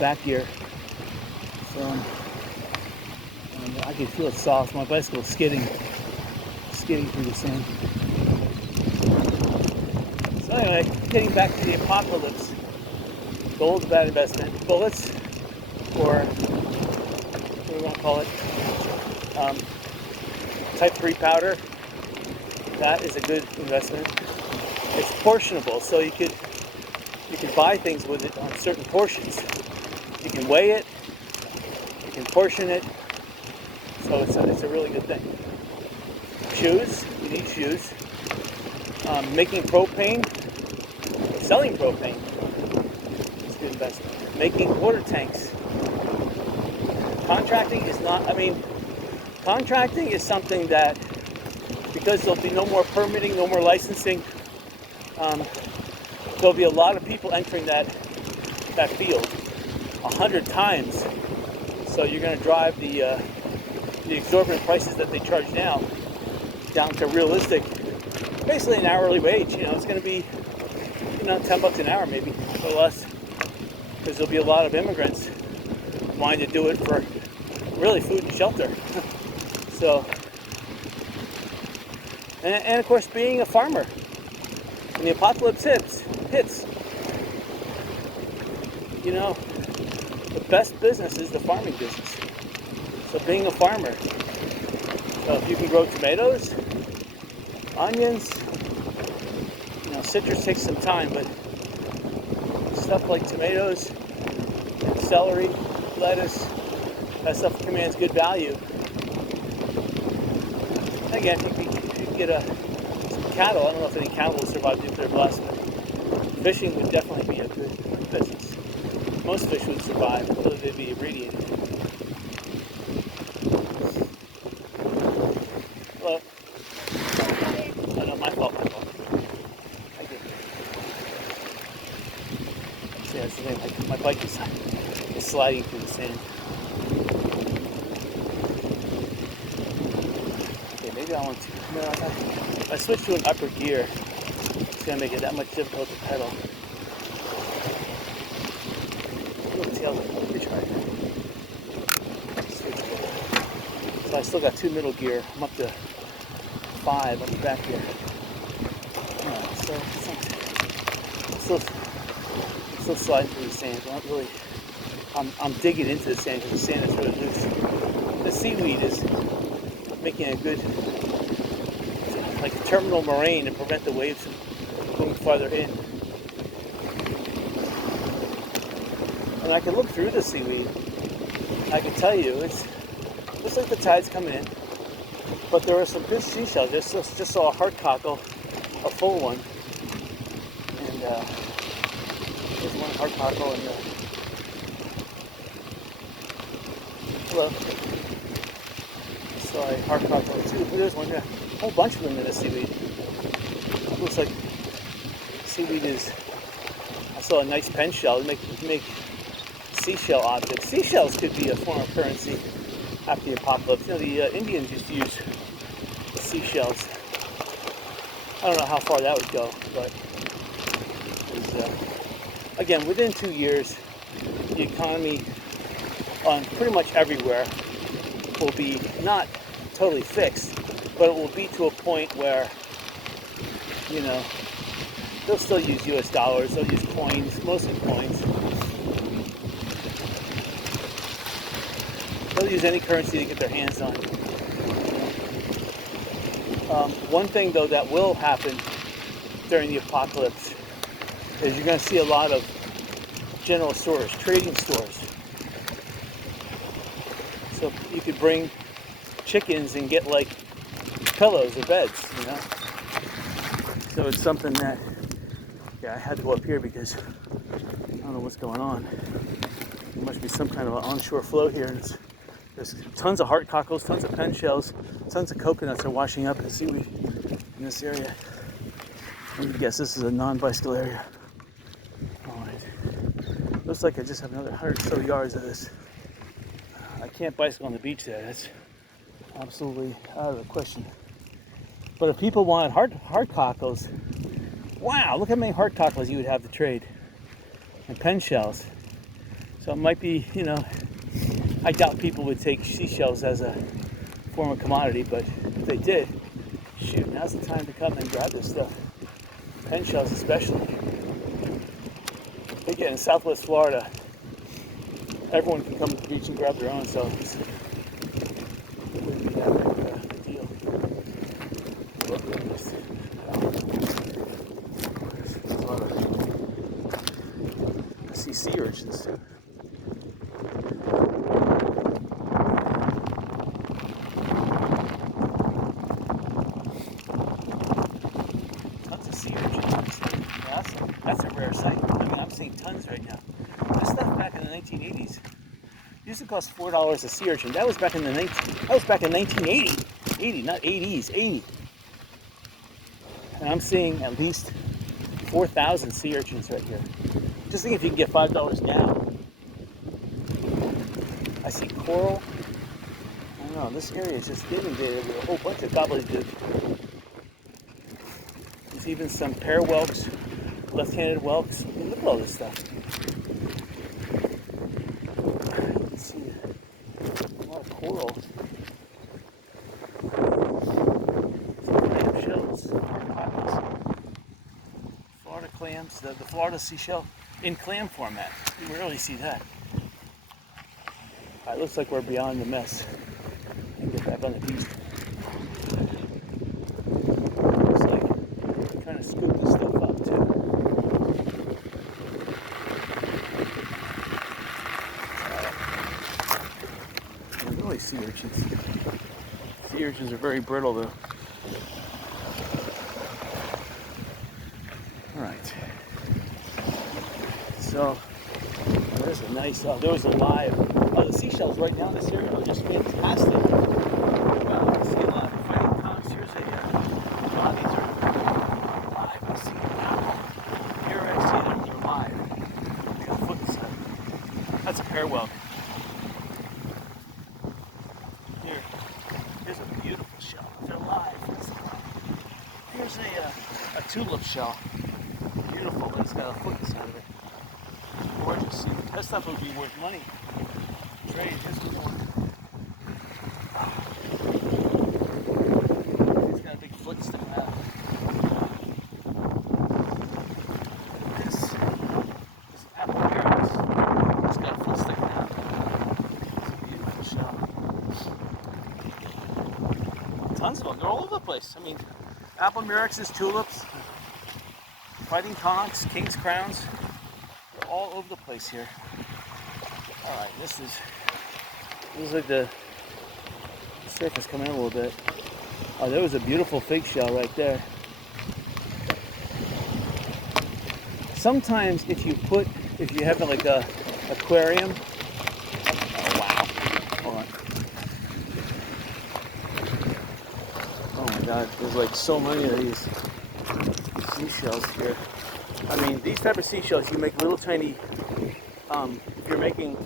back gear. So I can feel it soft. My bicycle is skidding through the sand. So anyway, getting back to the apocalypse. Gold's a bad investment. Bullets, or what do we want to call it? Type 3 powder. That is a good investment. It's portionable, so you could buy things with it on certain portions. You can weigh it, you can portion it, so it's a really good thing. Shoes, you need shoes. Making propane, selling propane, it's a good investment. Making water tanks. Contracting is not, contracting is something that, because there'll be no more permitting, no more licensing, there'll be a lot of people entering that field 100 times. So you're going to drive the exorbitant prices that they charge now down to realistic, basically an hourly wage. It's going to be, $10 an hour maybe, or less, because there'll be a lot of immigrants wanting to do it for really food and shelter. So, and of course, being a farmer, when the apocalypse hits, the best business is the farming business. So being a farmer, so if you can grow tomatoes, onions, citrus takes some time, but stuff like tomatoes, celery, lettuce, that stuff commands good value. Again, if you can get some cattle, I don't know if any cattle will survive nuclear blast, but fishing would definitely be a good business. Most fish would survive, although they'd be irradiated. Hello? Oh, no, my fault. I did. See, that's the thing. My bike is sliding through the sand. Okay, maybe I want to. No, if I switch to an upper gear, it's going to make it that much difficult to pedal. So I still got 2 middle gear. I'm up to 5 on the back gear. So I'm still sliding through the sand. I'm digging into the sand because the sand is really loose. The seaweed is making a good, like a terminal moraine to prevent the waves from going farther in. And I can look through the seaweed. I can tell you, it looks like the tide's coming in, but there are some good seashells. Just saw a heart cockle, a full one, and there's one heart cockle in the. Hello. Saw a heart cockle too. There's one. A whole bunch of them in the seaweed. It looks like seaweed is. I saw a nice pen shell. Make seashell objects. Seashells could be a form of currency after the apocalypse. The Indians used to use the seashells. I don't know how far that would go, but again, within 2 years, the economy on pretty much everywhere will be not totally fixed, but it will be to a point where, they'll still use US dollars, they'll use coins, mostly coins. They'll use any currency to get their hands on. One thing, though, that will happen during the apocalypse is you're going to see a lot of general stores, trading stores. So you could bring chickens and get like pillows or beds, So it's something that, I had to go up here because I don't know what's going on. There must be some kind of an onshore flow here. And there's tons of heart cockles, tons of pen shells, tons of coconuts are washing up in seaweed in this area. Let me guess, this is a non-bicycle area. Alright. Looks like I just have another 100 or so yards of this. I can't bicycle on the beach there. That's absolutely out of the question. But if people wanted hard cockles, wow, look how many hard cockles you would have to trade. And pen shells. So it might be, I doubt people would take seashells as a form of commodity, but if they did, shoot, now's the time to come and grab this stuff. Pen shells especially. Again, in Southwest Florida, everyone can come to the beach and grab their own, so it wouldn't be that big of a deal. There's a lot of, I see sea urchins too. Tons of sea urchins. That's a rare sight. I mean, I'm seeing tons right now. This stuff back in the 1980s used to cost $4 a sea urchin. That was back in 1980. 80, not 80s, 80. And I'm seeing at least 4,000 sea urchins right here. Just think if you can get $5 now. I see coral. I don't know, this area is just inundated with a whole bunch of gobbledygook. There's even some pear whelks, left-handed whelks. I mean, look at all this stuff. You can see a lot of coral. Clam shells, hard cockles. Florida clams, the Florida seashell in clam format. You rarely see that. It looks like we're beyond the mess. And get back on the beach. Looks like I'm trying to scoop this stuff up too. Really sea urchins. Sea urchins are very brittle though. Alright. So there's a nice, there was a live, the seashells right now in this area are just fantastic. I see a lot of fighting conchs. Here's a lot of these are live. I see an apple. Here I see them, they're live. They got a foot inside. That's a pear whelk. Here's a beautiful shell. They're live. Here's a tulip shell. Beautiful, but it's got a foot inside of it. Gorgeous. That stuff would be worth money. Trade. Here's the one. It's got a big foot sticking out. This is apple carrots. It's got a foot sticking out. It's a beautiful shell. Tons of them. They're all over the place. I mean, apple murex, tulips, fighting conchs, king's crowns. They're all over the place here. Alright, this is like the surface coming in a little bit. Oh, there was a beautiful fig shell right there. Sometimes if you have like a aquarium. Oh wow. Hold on. Oh my god, there's like so many of these seashells here. I mean, these type of seashells, you make little tiny, if you're making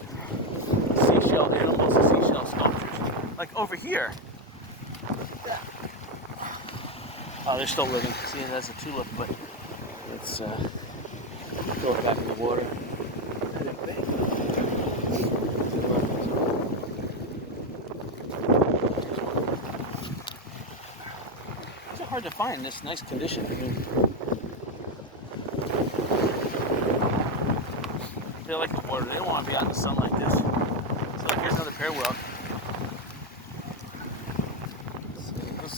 seashell animals and seashell sculptures. Like over here. Oh, they're still living. See, that's a tulip, but let's throw it back in the water. These are hard to find in this nice condition. I mean, they like the water. They don't want to be out in the sun like this. So here's another pear whelk.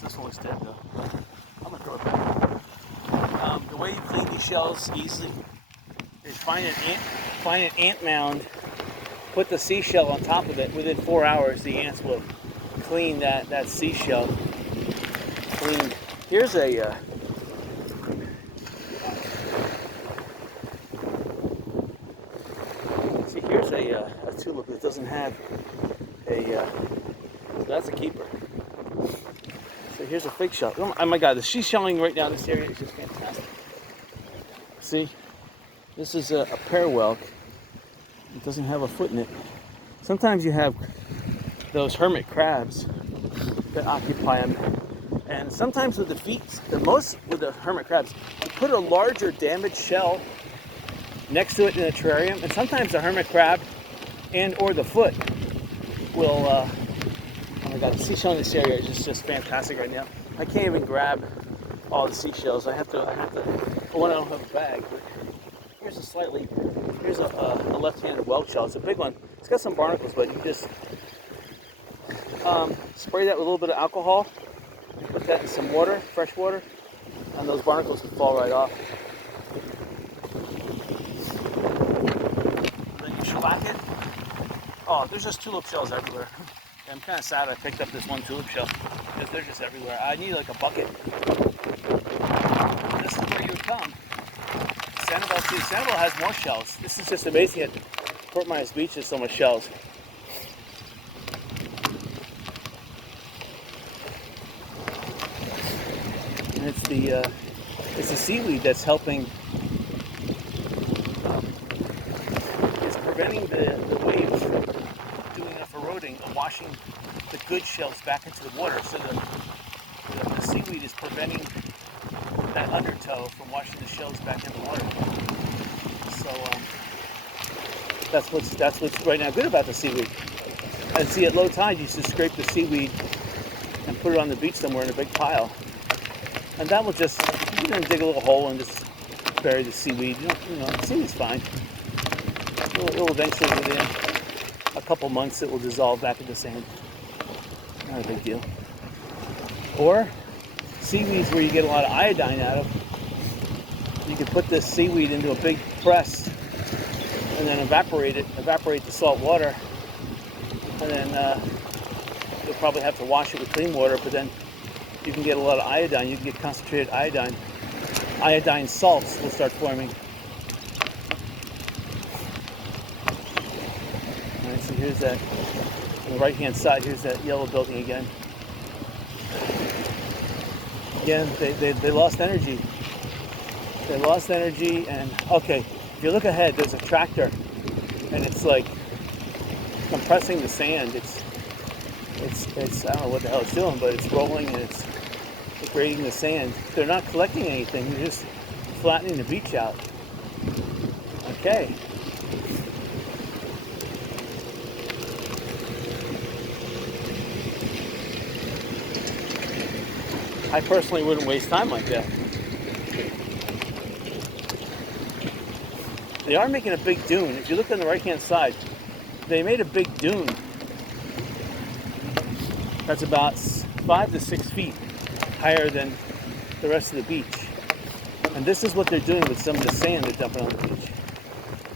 This one was dead though. I'm gonna throw it back. The way you clean these shells easily is find an ant mound, put the seashell on top of it. Within 4 hours, the ants will clean that seashell. Clean. Here's a tulip that doesn't have a. That's a keeper. So here's a fig shell. Oh my god, the sea shelling right now in this area is just fantastic. See, this is a pear whelk. It doesn't have a foot in it. Sometimes you have those hermit crabs that occupy them. And sometimes with the feet, most with the hermit crabs, you put a larger damaged shell next to it in a terrarium, and sometimes the hermit crab and or the foot will, oh my god, the seashell in this area is just fantastic right now. I can't even grab all the seashells. I want to have a bag. But here's a left-handed whelk shell. It's a big one. It's got some barnacles, but you just spray that with a little bit of alcohol, put that in some water, fresh water, and those barnacles will fall right off. Then you shellac it. Oh, there's just tulip shells everywhere. I'm kind of sad I picked up this one tulip shell because they're just everywhere. I need like a bucket. This is where you would come. Sanibel too. Sanibel has more shells. This is just amazing. At Fort Myers Beach, there's so much shells. And it's the seaweed that's helping. It's preventing the waves from doing enough eroding and washing the good shells back into the water. So the seaweed is preventing that undertow from washing the shells back in the water. So that's what's right now good about the seaweed. And see, at low tide, you just scrape the seaweed and put it on the beach somewhere in a big pile, and that will just, you can dig a little hole and just bury the seaweed. You know, the seaweed's fine. It'll eventually, within a couple months, it will dissolve back into sand. Not a big deal. Or seaweeds where you get a lot of iodine out of. You can put this seaweed into a big press and then evaporate the salt water, and then you'll probably have to wash it with clean water, but then you can get a lot of iodine. You can get concentrated iodine. Iodine salts will start forming. All right, so here's that, on the right-hand side, here's that yellow building again. Again, they lost energy. They lost energy, and okay, if you look ahead, there's a tractor, and it's like compressing the sand. It's I don't know what the hell it's doing, but it's rolling and it's grading the sand. They're not collecting anything. They're just flattening the beach out. Okay. I personally wouldn't waste time like that. They are making a big dune. If you look on the right-hand side, they made a big dune that's about 5 to 6 feet higher than the rest of the beach. And this is what they're doing with some of the sand they're dumping on the beach.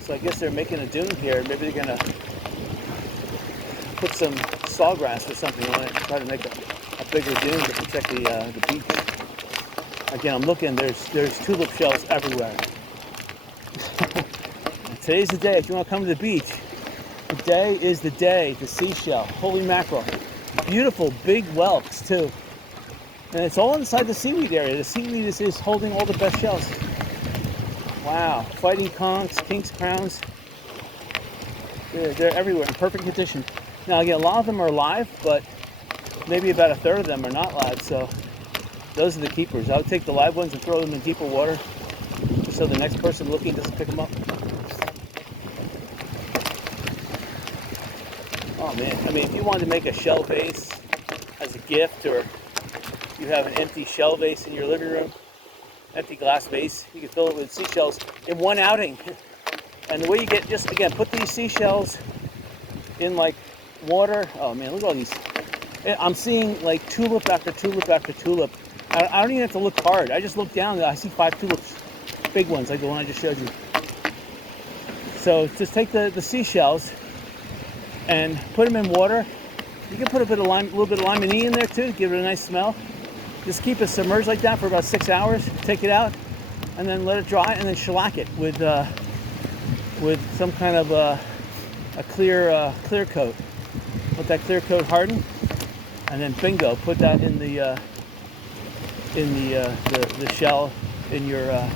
So I guess they're making a dune here. Maybe they're going to put some sawgrass or something on it to try to make a bigger dune to protect the beach. Again, I'm looking, there's tulip shells everywhere. Today's the day. If you want to come to the beach, today is the day to seashell. Holy mackerel. Beautiful big whelks too. And it's all inside the seaweed area. The seaweed is holding all the best shells. Wow. Fighting conchs, kinks, crowns. They're everywhere in perfect condition. Now again, a lot of them are live, but maybe about a third of them are not live. So those are the keepers. I would take the live ones and throw them in deeper water so the next person looking doesn't pick them up. Oh man, I mean, if you wanted to make a shell vase as a gift, or you have an empty shell vase in your living room, empty glass vase, you can fill it with seashells in one outing. And the way you get, just again, put these seashells in like water. Oh man, look at all these. I'm seeing like tulip after tulip after tulip. I don't even have to look hard. I just look down and I see 5 tulips, big ones like the one I just showed you. So just take the seashells and put them in water. You can put a little bit of lime and E in there too, give it a nice smell. Just keep it submerged like that for about 6 hours. Take it out, and then let it dry, and then shellac it with some kind of a clear coat. Let that clear coat harden, and then bingo, put that in the shell in your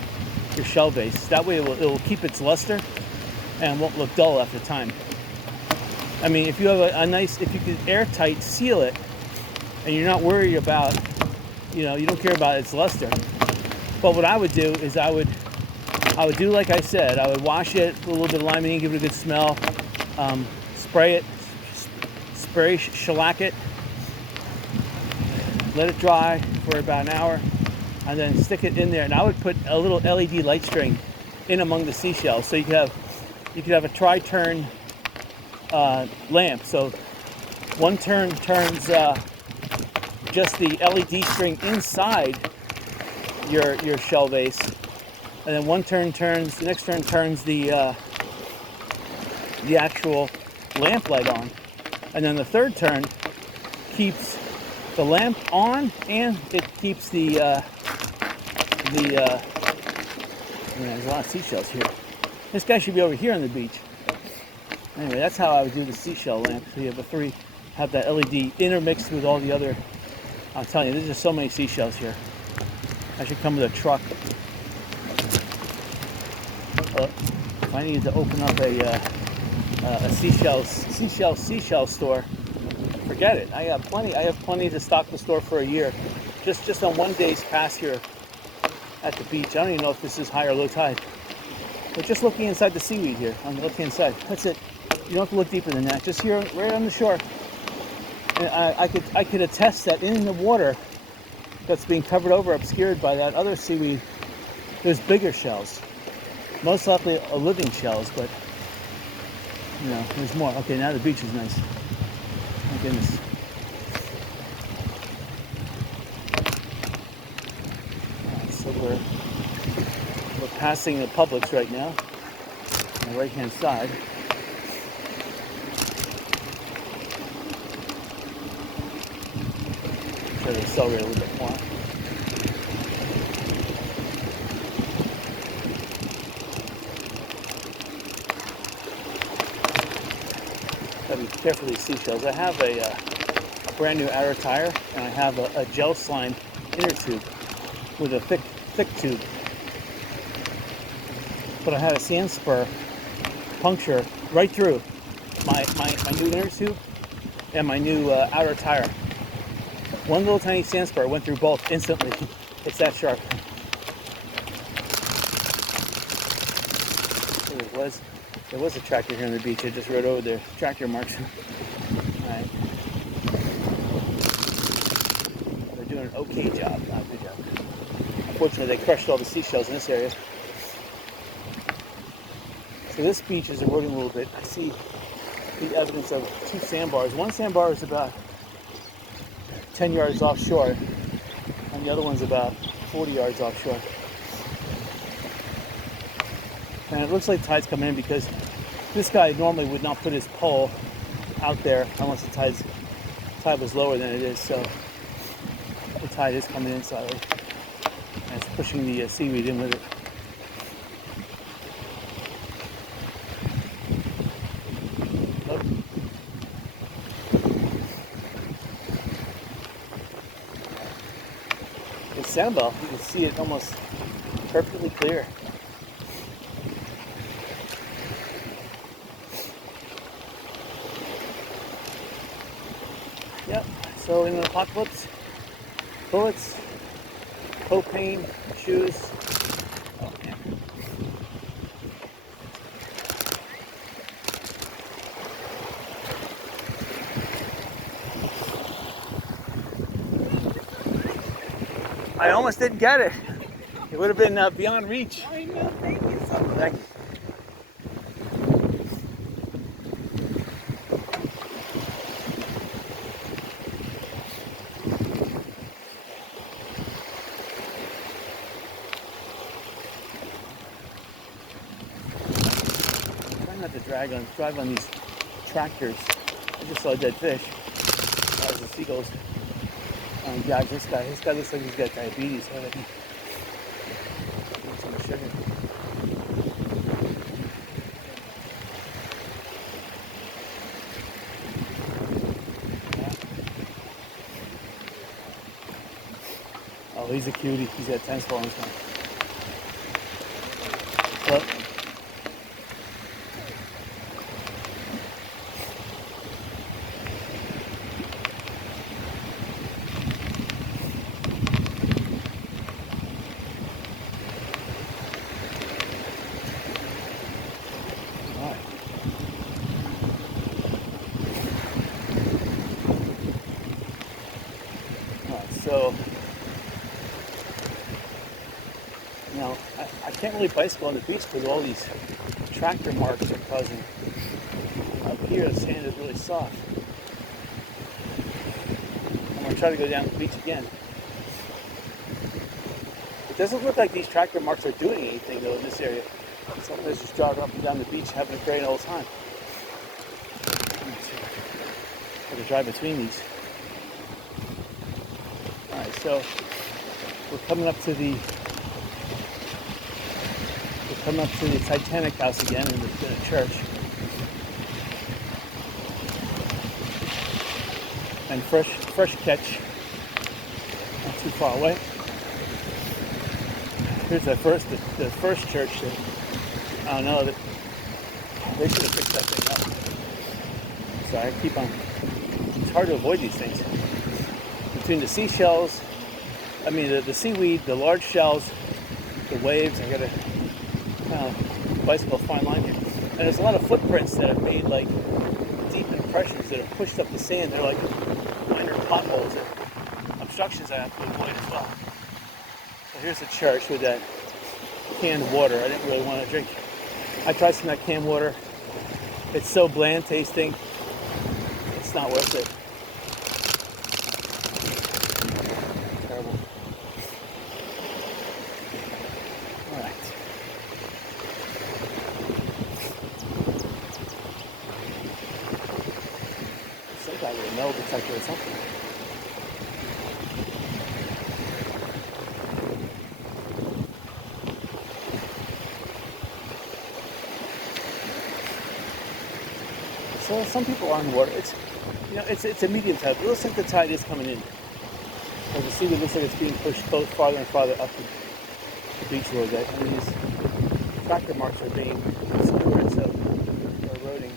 your shell base. That way it will keep its luster and won't look dull after time. I mean, if you have a nice, if you can airtight seal it, and you're not worried about, you don't care about its luster. But what I would do is I would do like I said. I would wash it with a little bit of limonene, give it a good smell, shellac it, let it dry for about an hour, and then stick it in there. And I would put a little LED light string in among the seashells, so you could have a tri-turn lamp. So one turn turns just the LED string inside your shell base, and then the next turn turns the actual lamp light on, and then the third turn keeps the lamp on, and it keeps there's a lot of seashells here. This guy should be over here on the beach. Anyway, that's how I would do the seashell lamp. So you have that LED intermixed with all the other. I'm telling you, there's just so many seashells here. I should come with a truck. If I need to open up a seashell store, forget it. I have plenty to stock the store for a year. Just on one day's pass here at the beach. I don't even know if this is high or low tide. But just looking inside the seaweed here on the left-hand side. That's it. You don't have to look deeper than that. Just here, right on the shore. And I could attest that in the water that's being covered over, obscured by that other seaweed, there's bigger shells. Most likely living shells, but there's more. Okay, now the beach is nice. My goodness. So we're passing the Publix right now on the right-hand side. Try to accelerate a little bit more. Gotta be careful with these seashells. I have a brand new outer tire, and I have a gel slime inner tube with a thick tube. But I had a sand spur puncture right through my new inner tube and my new outer tire. One little tiny sand spur went through both instantly. It's that sharp. There was a tractor here on the beach. I just rode over there. Tractor marks. Alright. They're doing an okay job. Not a good job. Unfortunately, they crushed all the seashells in this area. So this beach is eroding a little bit. I see the evidence of two sandbars. One sandbar is about 10 yards offshore, and the other one's about 40 yards offshore. And it looks like tide's coming in, because this guy normally would not put his pole out there unless the tide was lower than it is. So the tide is coming in slightly, and it's pushing the seaweed in with it. The sandbar, you can see it almost perfectly clear. Yep, so in an apocalypse, bullets, propane, shoes. Oh man. I almost didn't get it. It would have been beyond reach. I know, thank you so much. Thank you. Trying not to drive on these tractors. I just saw a dead fish. That was the seagulls. God, this guy looks like he's got diabetes. How did he? Some sugar. Oh, he's a cutie. He's got tennis ball in his hand. So, I can't really bicycle on the beach because all these tractor marks are causing. Up here, the sand is really soft. I'm going to try to go down the beach again. It doesn't look like these tractor marks are doing anything, though, in this area. Somebody's just driving up and down the beach having a great old time. I'm going to drive between these. Alright, so we're coming up to the Titanic house again in the church. And fresh catch, not too far away. Here's the first church that I don't know, that they should have fixed that thing up. So I keep on. It's hard to avoid these things. Between the seashells, the seaweed, the large shells, the waves. I gotta bicycle a fine line here. And there's a lot of footprints that have made like deep impressions that have pushed up the sand. They're like minor potholes and obstructions I have to avoid as well. So here's the church with that canned water. I didn't really want to drink. I tried some of that canned water. It's so bland tasting. It's not worth it. Terrible. All right. Some guy with a metal detector or something. So some people are on the water. It's a medium tide. It looks like the tide is coming in. As you see, it looks like it's being pushed farther and farther up the beach a little bit. And these tractor marks are being obscured, so they're eroding.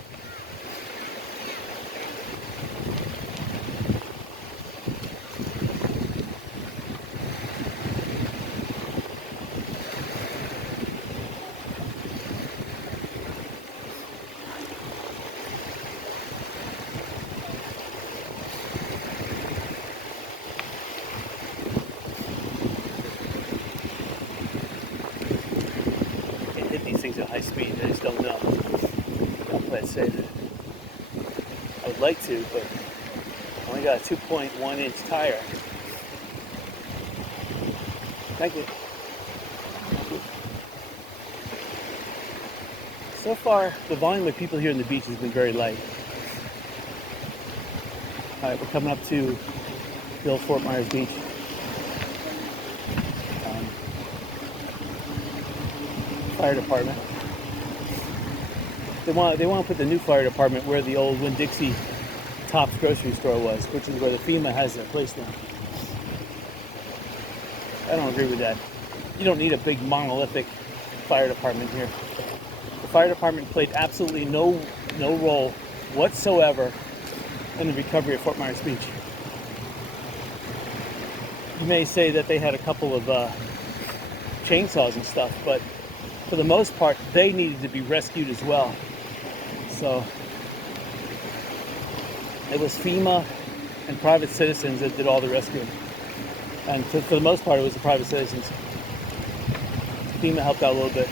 Things at high speed, I just don't know. I'll play it safe. I would like to, but I only got a 2.1 inch tire. Thank you. So far, the volume of people here on the beach has been very light. Alright, we're coming up to the old Fort Myers Beach. Fire department. They want to put the new fire department where the old Winn-Dixie Tops grocery store was, which is where the FEMA has their place now. I don't agree with that. You don't need a big monolithic fire department here. The fire department played absolutely no role whatsoever in the recovery of Fort Myers Beach. You may say that they had a couple of chainsaws and stuff, but for the most part, they needed to be rescued as well. So it was FEMA and private citizens that did all the rescuing. And for the most part, it was the private citizens. FEMA helped out a little bit.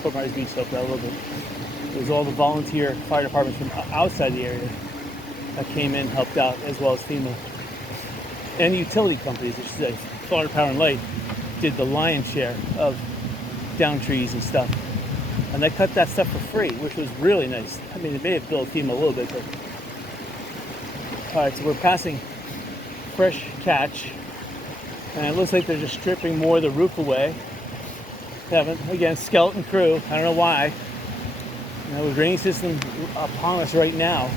Fort Myers Beach helped out a little bit. It was all the volunteer fire departments from outside the area that came in, helped out, as well as FEMA. And the utility companies, which is Florida Power and Light, did the lion's share of down trees and stuff. And they cut that stuff for free, which was really nice. It may have billed FEMA a little bit, but... Alright, so we're passing fresh catch. And it looks like they're just stripping more of the roof away. Again, skeleton crew. I don't know why. The rain system upon us right now.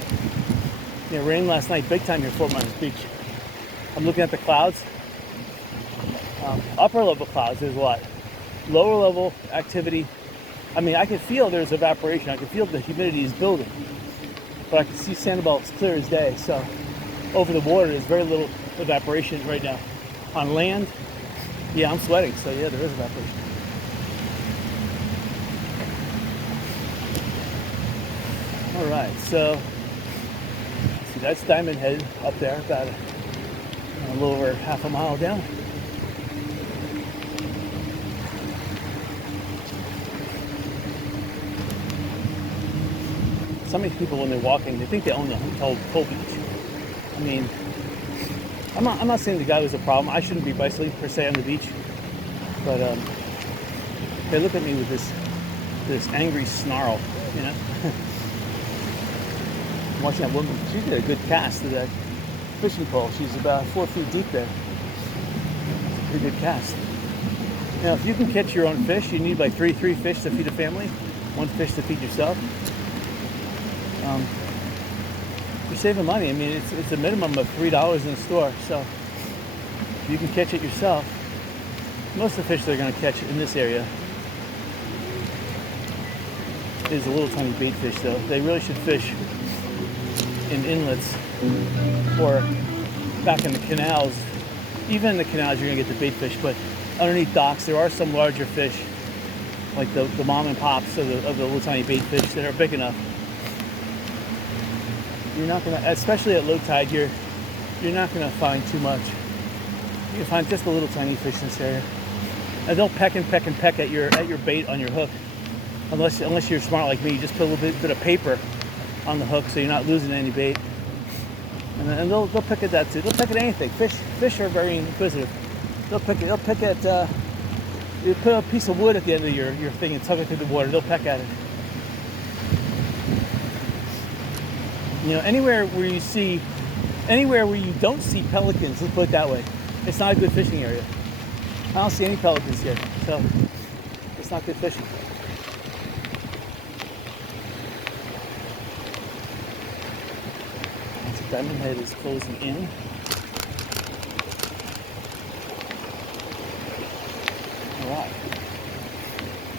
It rained last night big time here at Fort Myers Beach. I'm looking at the clouds. Upper level clouds, there's what? Lower level activity. I can feel there's evaporation. I can feel the humidity is building. But I can see Sanibel clear as day. So over the water, there's very little evaporation right now. On land, yeah, I'm sweating. So yeah, there is evaporation. All right, so see, that's Diamond Head up there, about a little over half a mile down. Some of these people, when they're walking, they think they own the whole beach. I mean, I'm not saying the guy was a problem. I shouldn't be bicycling per se on the beach, but they look at me with this angry snarl, you know. I'm watching that woman. She did a good cast of that fishing pole. She's about 4 feet deep there. That's a pretty good cast. Now, if you can catch your own fish, you need like three fish to feed a family, 1 fish to feed yourself. You're saving money. I mean, it's a minimum of $3 in the store. So if you can catch it yourself, most of the fish they're going to catch in this area is a little tiny bait fish, though. They really should fish in inlets or back in the canals. Even in the canals, you're going to get the bait fish, but underneath docks, there are some larger fish, like the mom and pops of the little tiny bait fish that are big enough. You're not gonna, especially at low tide, you're not gonna find too much. You can find just a little tiny fish in this area, and they'll peck and peck and peck at your bait on your hook. Unless you're smart like me, you just put a little bit of paper on the hook so you're not losing any bait. And they'll pick at that too. They'll pick at anything. Fish are very inquisitive. They'll pick at you put a piece of wood at the end of your thing and tug it through the water. They'll peck at it. You know, anywhere where you don't see pelicans, let's put it that way, it's not a good fishing area. I don't see any pelicans here, so it's not good fishing. So Diamond Head is closing in. Alright.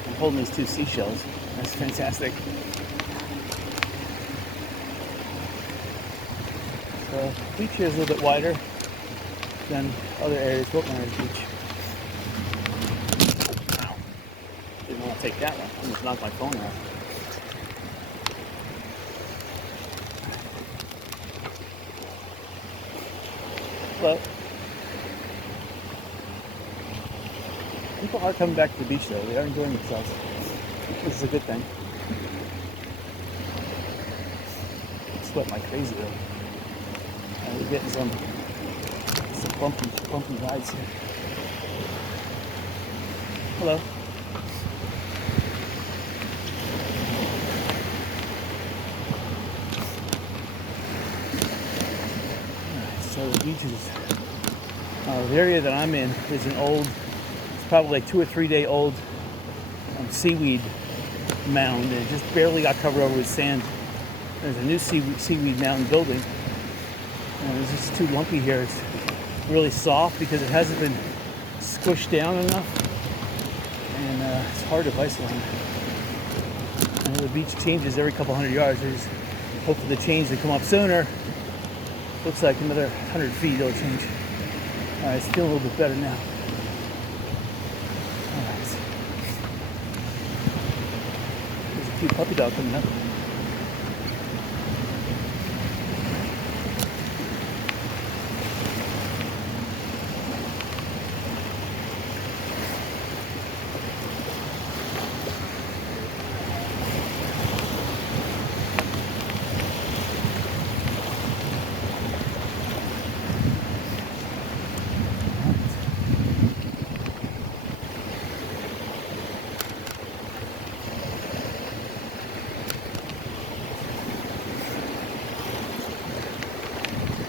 I'm holding these 2 seashells. That's fantastic. The beach here is a little bit wider than other areas. Wiltoners Beach. Wow. Didn't want to take that one. I almost knocked my phone out. Well, people are coming back to the beach though. They are enjoying themselves. This is a good thing. I sweat like crazy though. We're getting some bumpy rides here. Hello. So the beach is, the area that I'm in is an old, it's probably like 2 or 3 day old seaweed mound, and it just barely got covered over with sand. There's a new seaweed mound building. And it's just too lumpy here. It's really soft because it hasn't been squished down enough, and it's hard to bicycle on. And the beach changes every couple hundred yards. There's hope for the change to come up sooner. Looks like another 100 feet it'll change. All right, it's feeling a little bit better now. All right. There's a cute puppy dog coming up.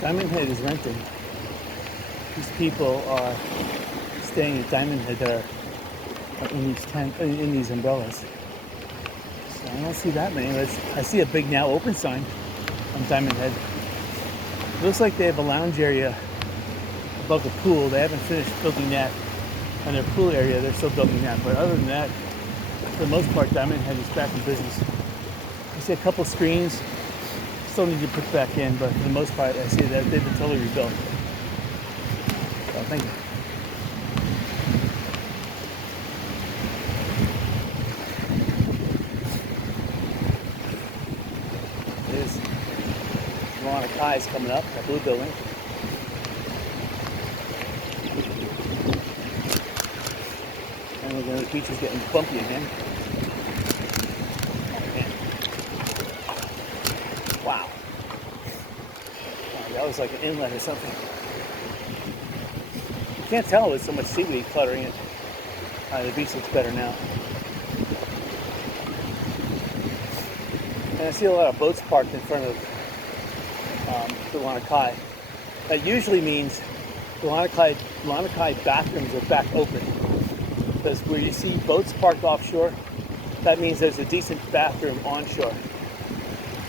Diamond Head is renting. These people are staying at Diamond Head that are in these umbrellas. So I don't see that many. I see a big now open sign on Diamond Head. It looks like they have a lounge area above the pool. They haven't finished building that. And their pool area, they're still building that. But other than that, for the most part, Diamond Head is back in business. I see a couple screens. Still need to put back in, but for the most part, I see that they've been totally rebuilt. So, thank you. There's a lot of ties coming up, that blue building. beach is getting bumpy again. Oh, man. Wow. That was like an inlet or something. You can't tell with so much seaweed cluttering it. The beach looks better now. And I see a lot of boats parked in front of the Lanakai. That usually means the Lanakai bathrooms are back open. Because where you see boats parked offshore, that means there's a decent bathroom onshore.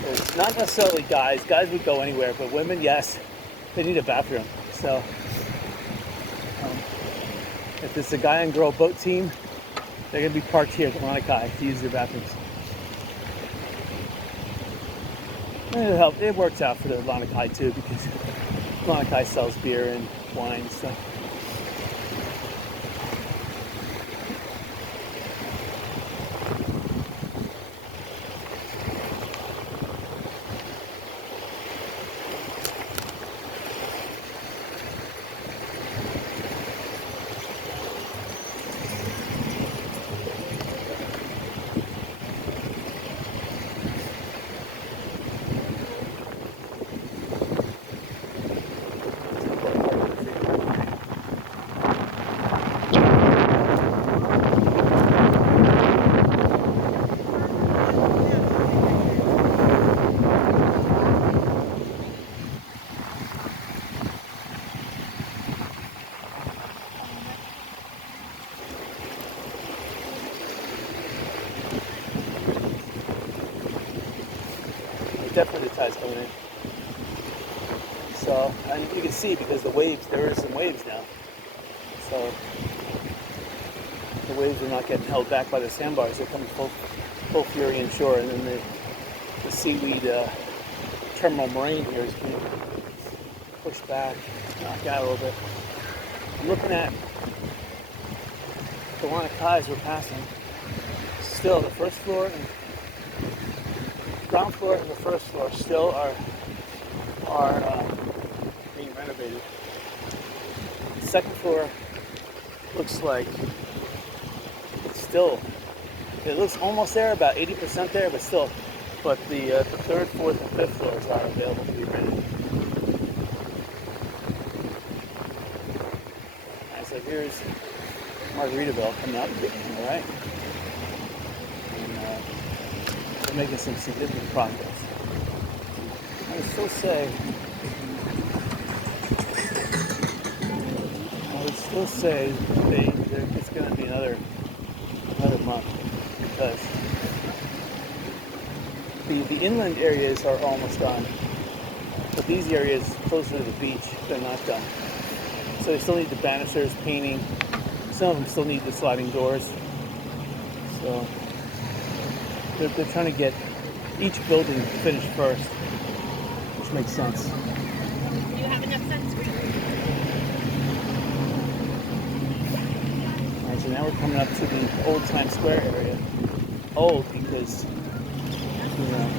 It's not necessarily guys. Guys would go anywhere, but women, yes, they need a bathroom. So if it's a guy and girl boat team, they're going to be parked here at the Lanakai to use their bathrooms. And it works out for the Lanakai too, because Lanakai sells beer and wine and stuff. Definitely the tide's coming in. So, and you can see because the waves, there are some waves now. So, the waves are not getting held back by the sandbars. They're coming full fury inshore, and then the seaweed terminal marine here is being pushed back, knocked out a little bit. I'm looking at the Lanakais we're passing. Still, the first floor and ground floor and the first floor still are being renovated. The second floor looks like it looks almost there, about 80% there, but still. But the third, fourth, and fifth floors are available to be rented. Alright, so here's Margaritaville coming up, all right? Making some significant progress. I would still say it's going to be another month, because the inland areas are almost done, but these areas closer to the beach, they're not done. So they still need the banisters, painting. Some of them still need the sliding doors. So they're trying to get each building finished first, which makes sense. Do you have enough sunscreen? Alright, so now we're coming up to the old Times Square area. Old because, you know,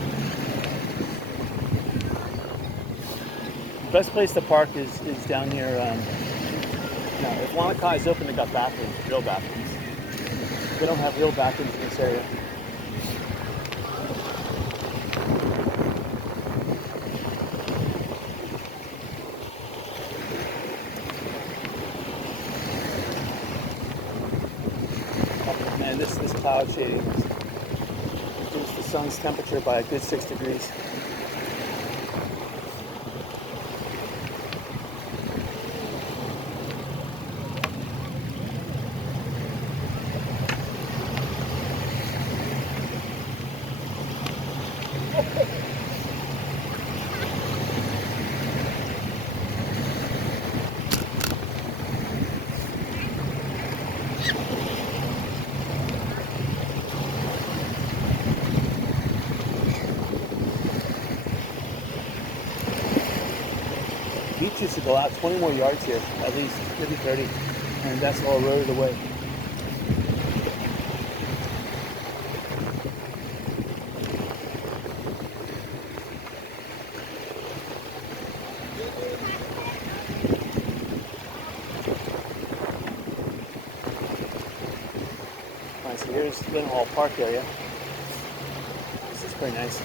the best place to park is down here. If Lanakai is open, they got bathrooms, real bathrooms. They don't have real bathrooms in this area. And this cloud shading reduced the sun's temperature by a good 6 degrees. Beach used to go out 20 more yards here, at least, maybe 30, and that's all eroded away. There's Lynn Hall Park area. This is pretty nice.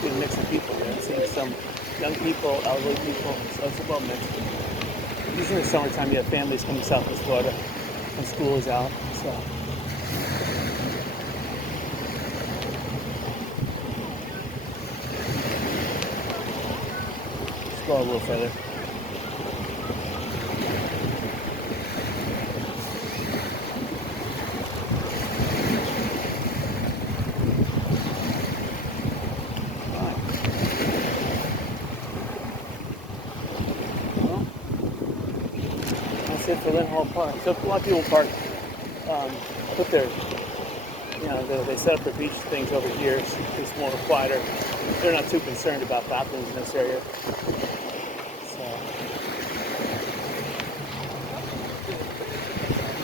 Good mix of people here. I'm seeing some young people, elderly people, so it's a well mixed. Usually in the summertime you have families coming south to Florida when school is out. So let's go a little further. That's it for Lynn Hall Park. So a lot of people park, put their, they set up their beach things over here. It's more quieter. They're not too concerned about bathrooms in this area. So,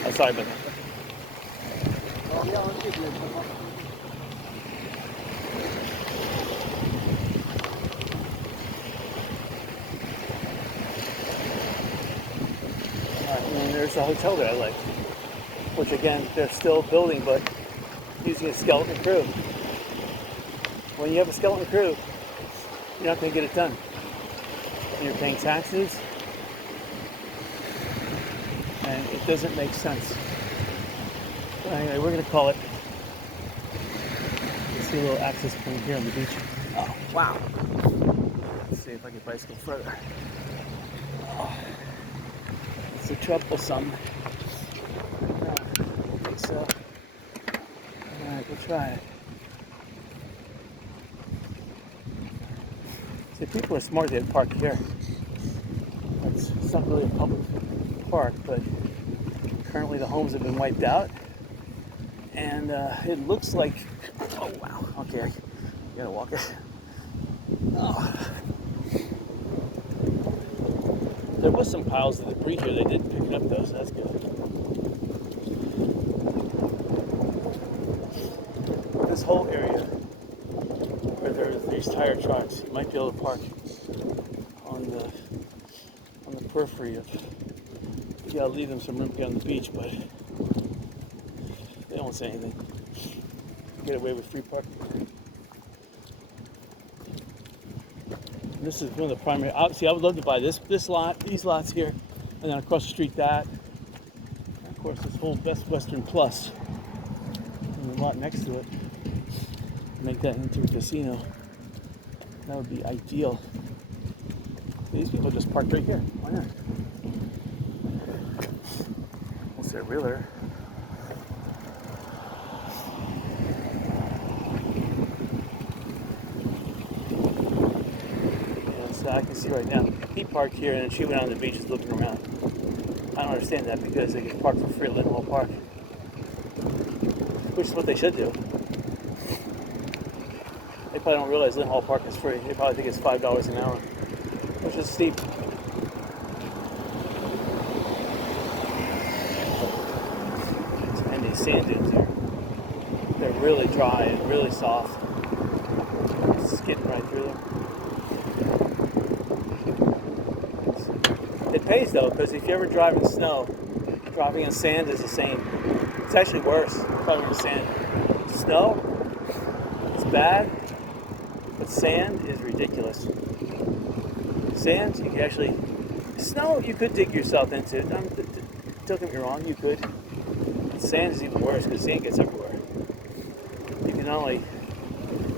oh, sorry about that. And there's a hotel that I like, which again, they're still building, but using a skeleton crew. When you have a skeleton crew, you're not going to get it done. And you're paying taxes, and it doesn't make sense. So anyway, we're going to call it. You see a little access point here on the beach. Oh, wow. Let's see if I can bicycle further. Oh. It's a troublesome. No, I don't think so. Alright, we'll try it. See, people are smart, they'd park here. It's not really a public park, but currently the homes have been wiped out. And it looks like, oh wow, okay, I gotta walk it. Oh. There was some piles of debris here. They did pick it up though, so that's good. This whole area where there's these tire trucks, you might be able to park on the periphery of. You gotta leave them some room to get on the beach, but they don't say anything. Get away with free parking. This is one of the primary. See, I would love to buy this lot, these lots here, and then across the street that. And of course, this whole Best Western Plus, and the lot next to it. Make that into a casino. That would be ideal. These people just parked right here. Why not? What's their realtor? I can see right now. He parked here and then she went on the beach just looking around. I don't understand that because they get parked for free at Lynn Hall Park. Which is what they should do. They probably don't realize Lynn Hall Park is free. They probably think it's $5 an hour, which is steep. And these sand dunes here, they're really dry and really soft. Skidding right through them. It pays though, because if you ever drive in snow, driving in sand is the same. It's actually worse driving in sand. Snow, it's bad, but sand is ridiculous. Sand, you can actually, snow you could dig yourself into. Don't get me wrong, you could. Sand is even worse because sand gets everywhere. You can not only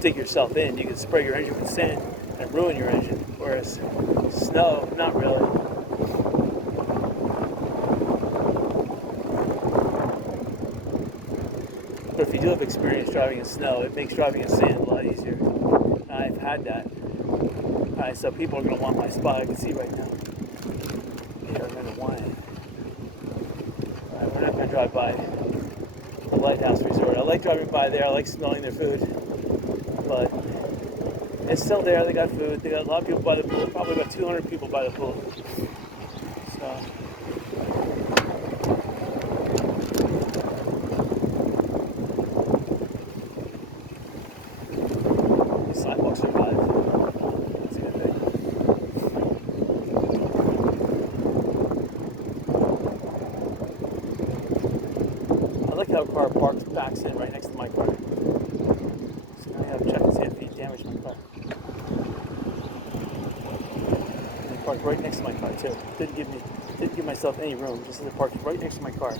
dig yourself in. You can spray your engine with sand and ruin your engine. Whereas snow, not really. But if you do have experience driving in snow, it makes driving in sand a lot easier. And I've had that. Alright, so people are going to want my spot. I can see right now. They are going to want it. Alright, we're not going to drive by the Lighthouse Resort. I like driving by there. I like smelling their food. But it's still there. They got food. They got a lot of people by the pool. Probably about 200 people by the pool. So... sidewalks are wide. That's a good thing. I like how a car backs in right next to my car. So now I have to check and see if he damaged my car. And he parked right next to my car too. Didn't give myself any room. Just parked right next to my car.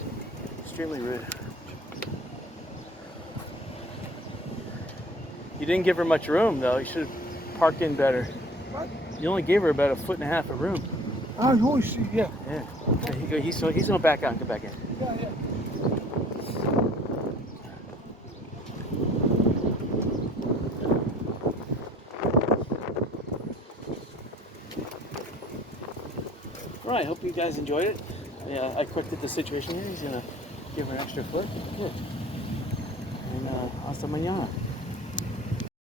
Extremely rude. You didn't give her much room, though. You should have parked in better. What? You only gave her about 1.5 feet of room. Oh, see, yeah. Yeah. Okay, he's going to back out and come back in. Yeah, yeah. All right, hope you guys enjoyed it. Yeah, I corrected the situation here. He's going to give her an extra foot. Good. And hasta mañana.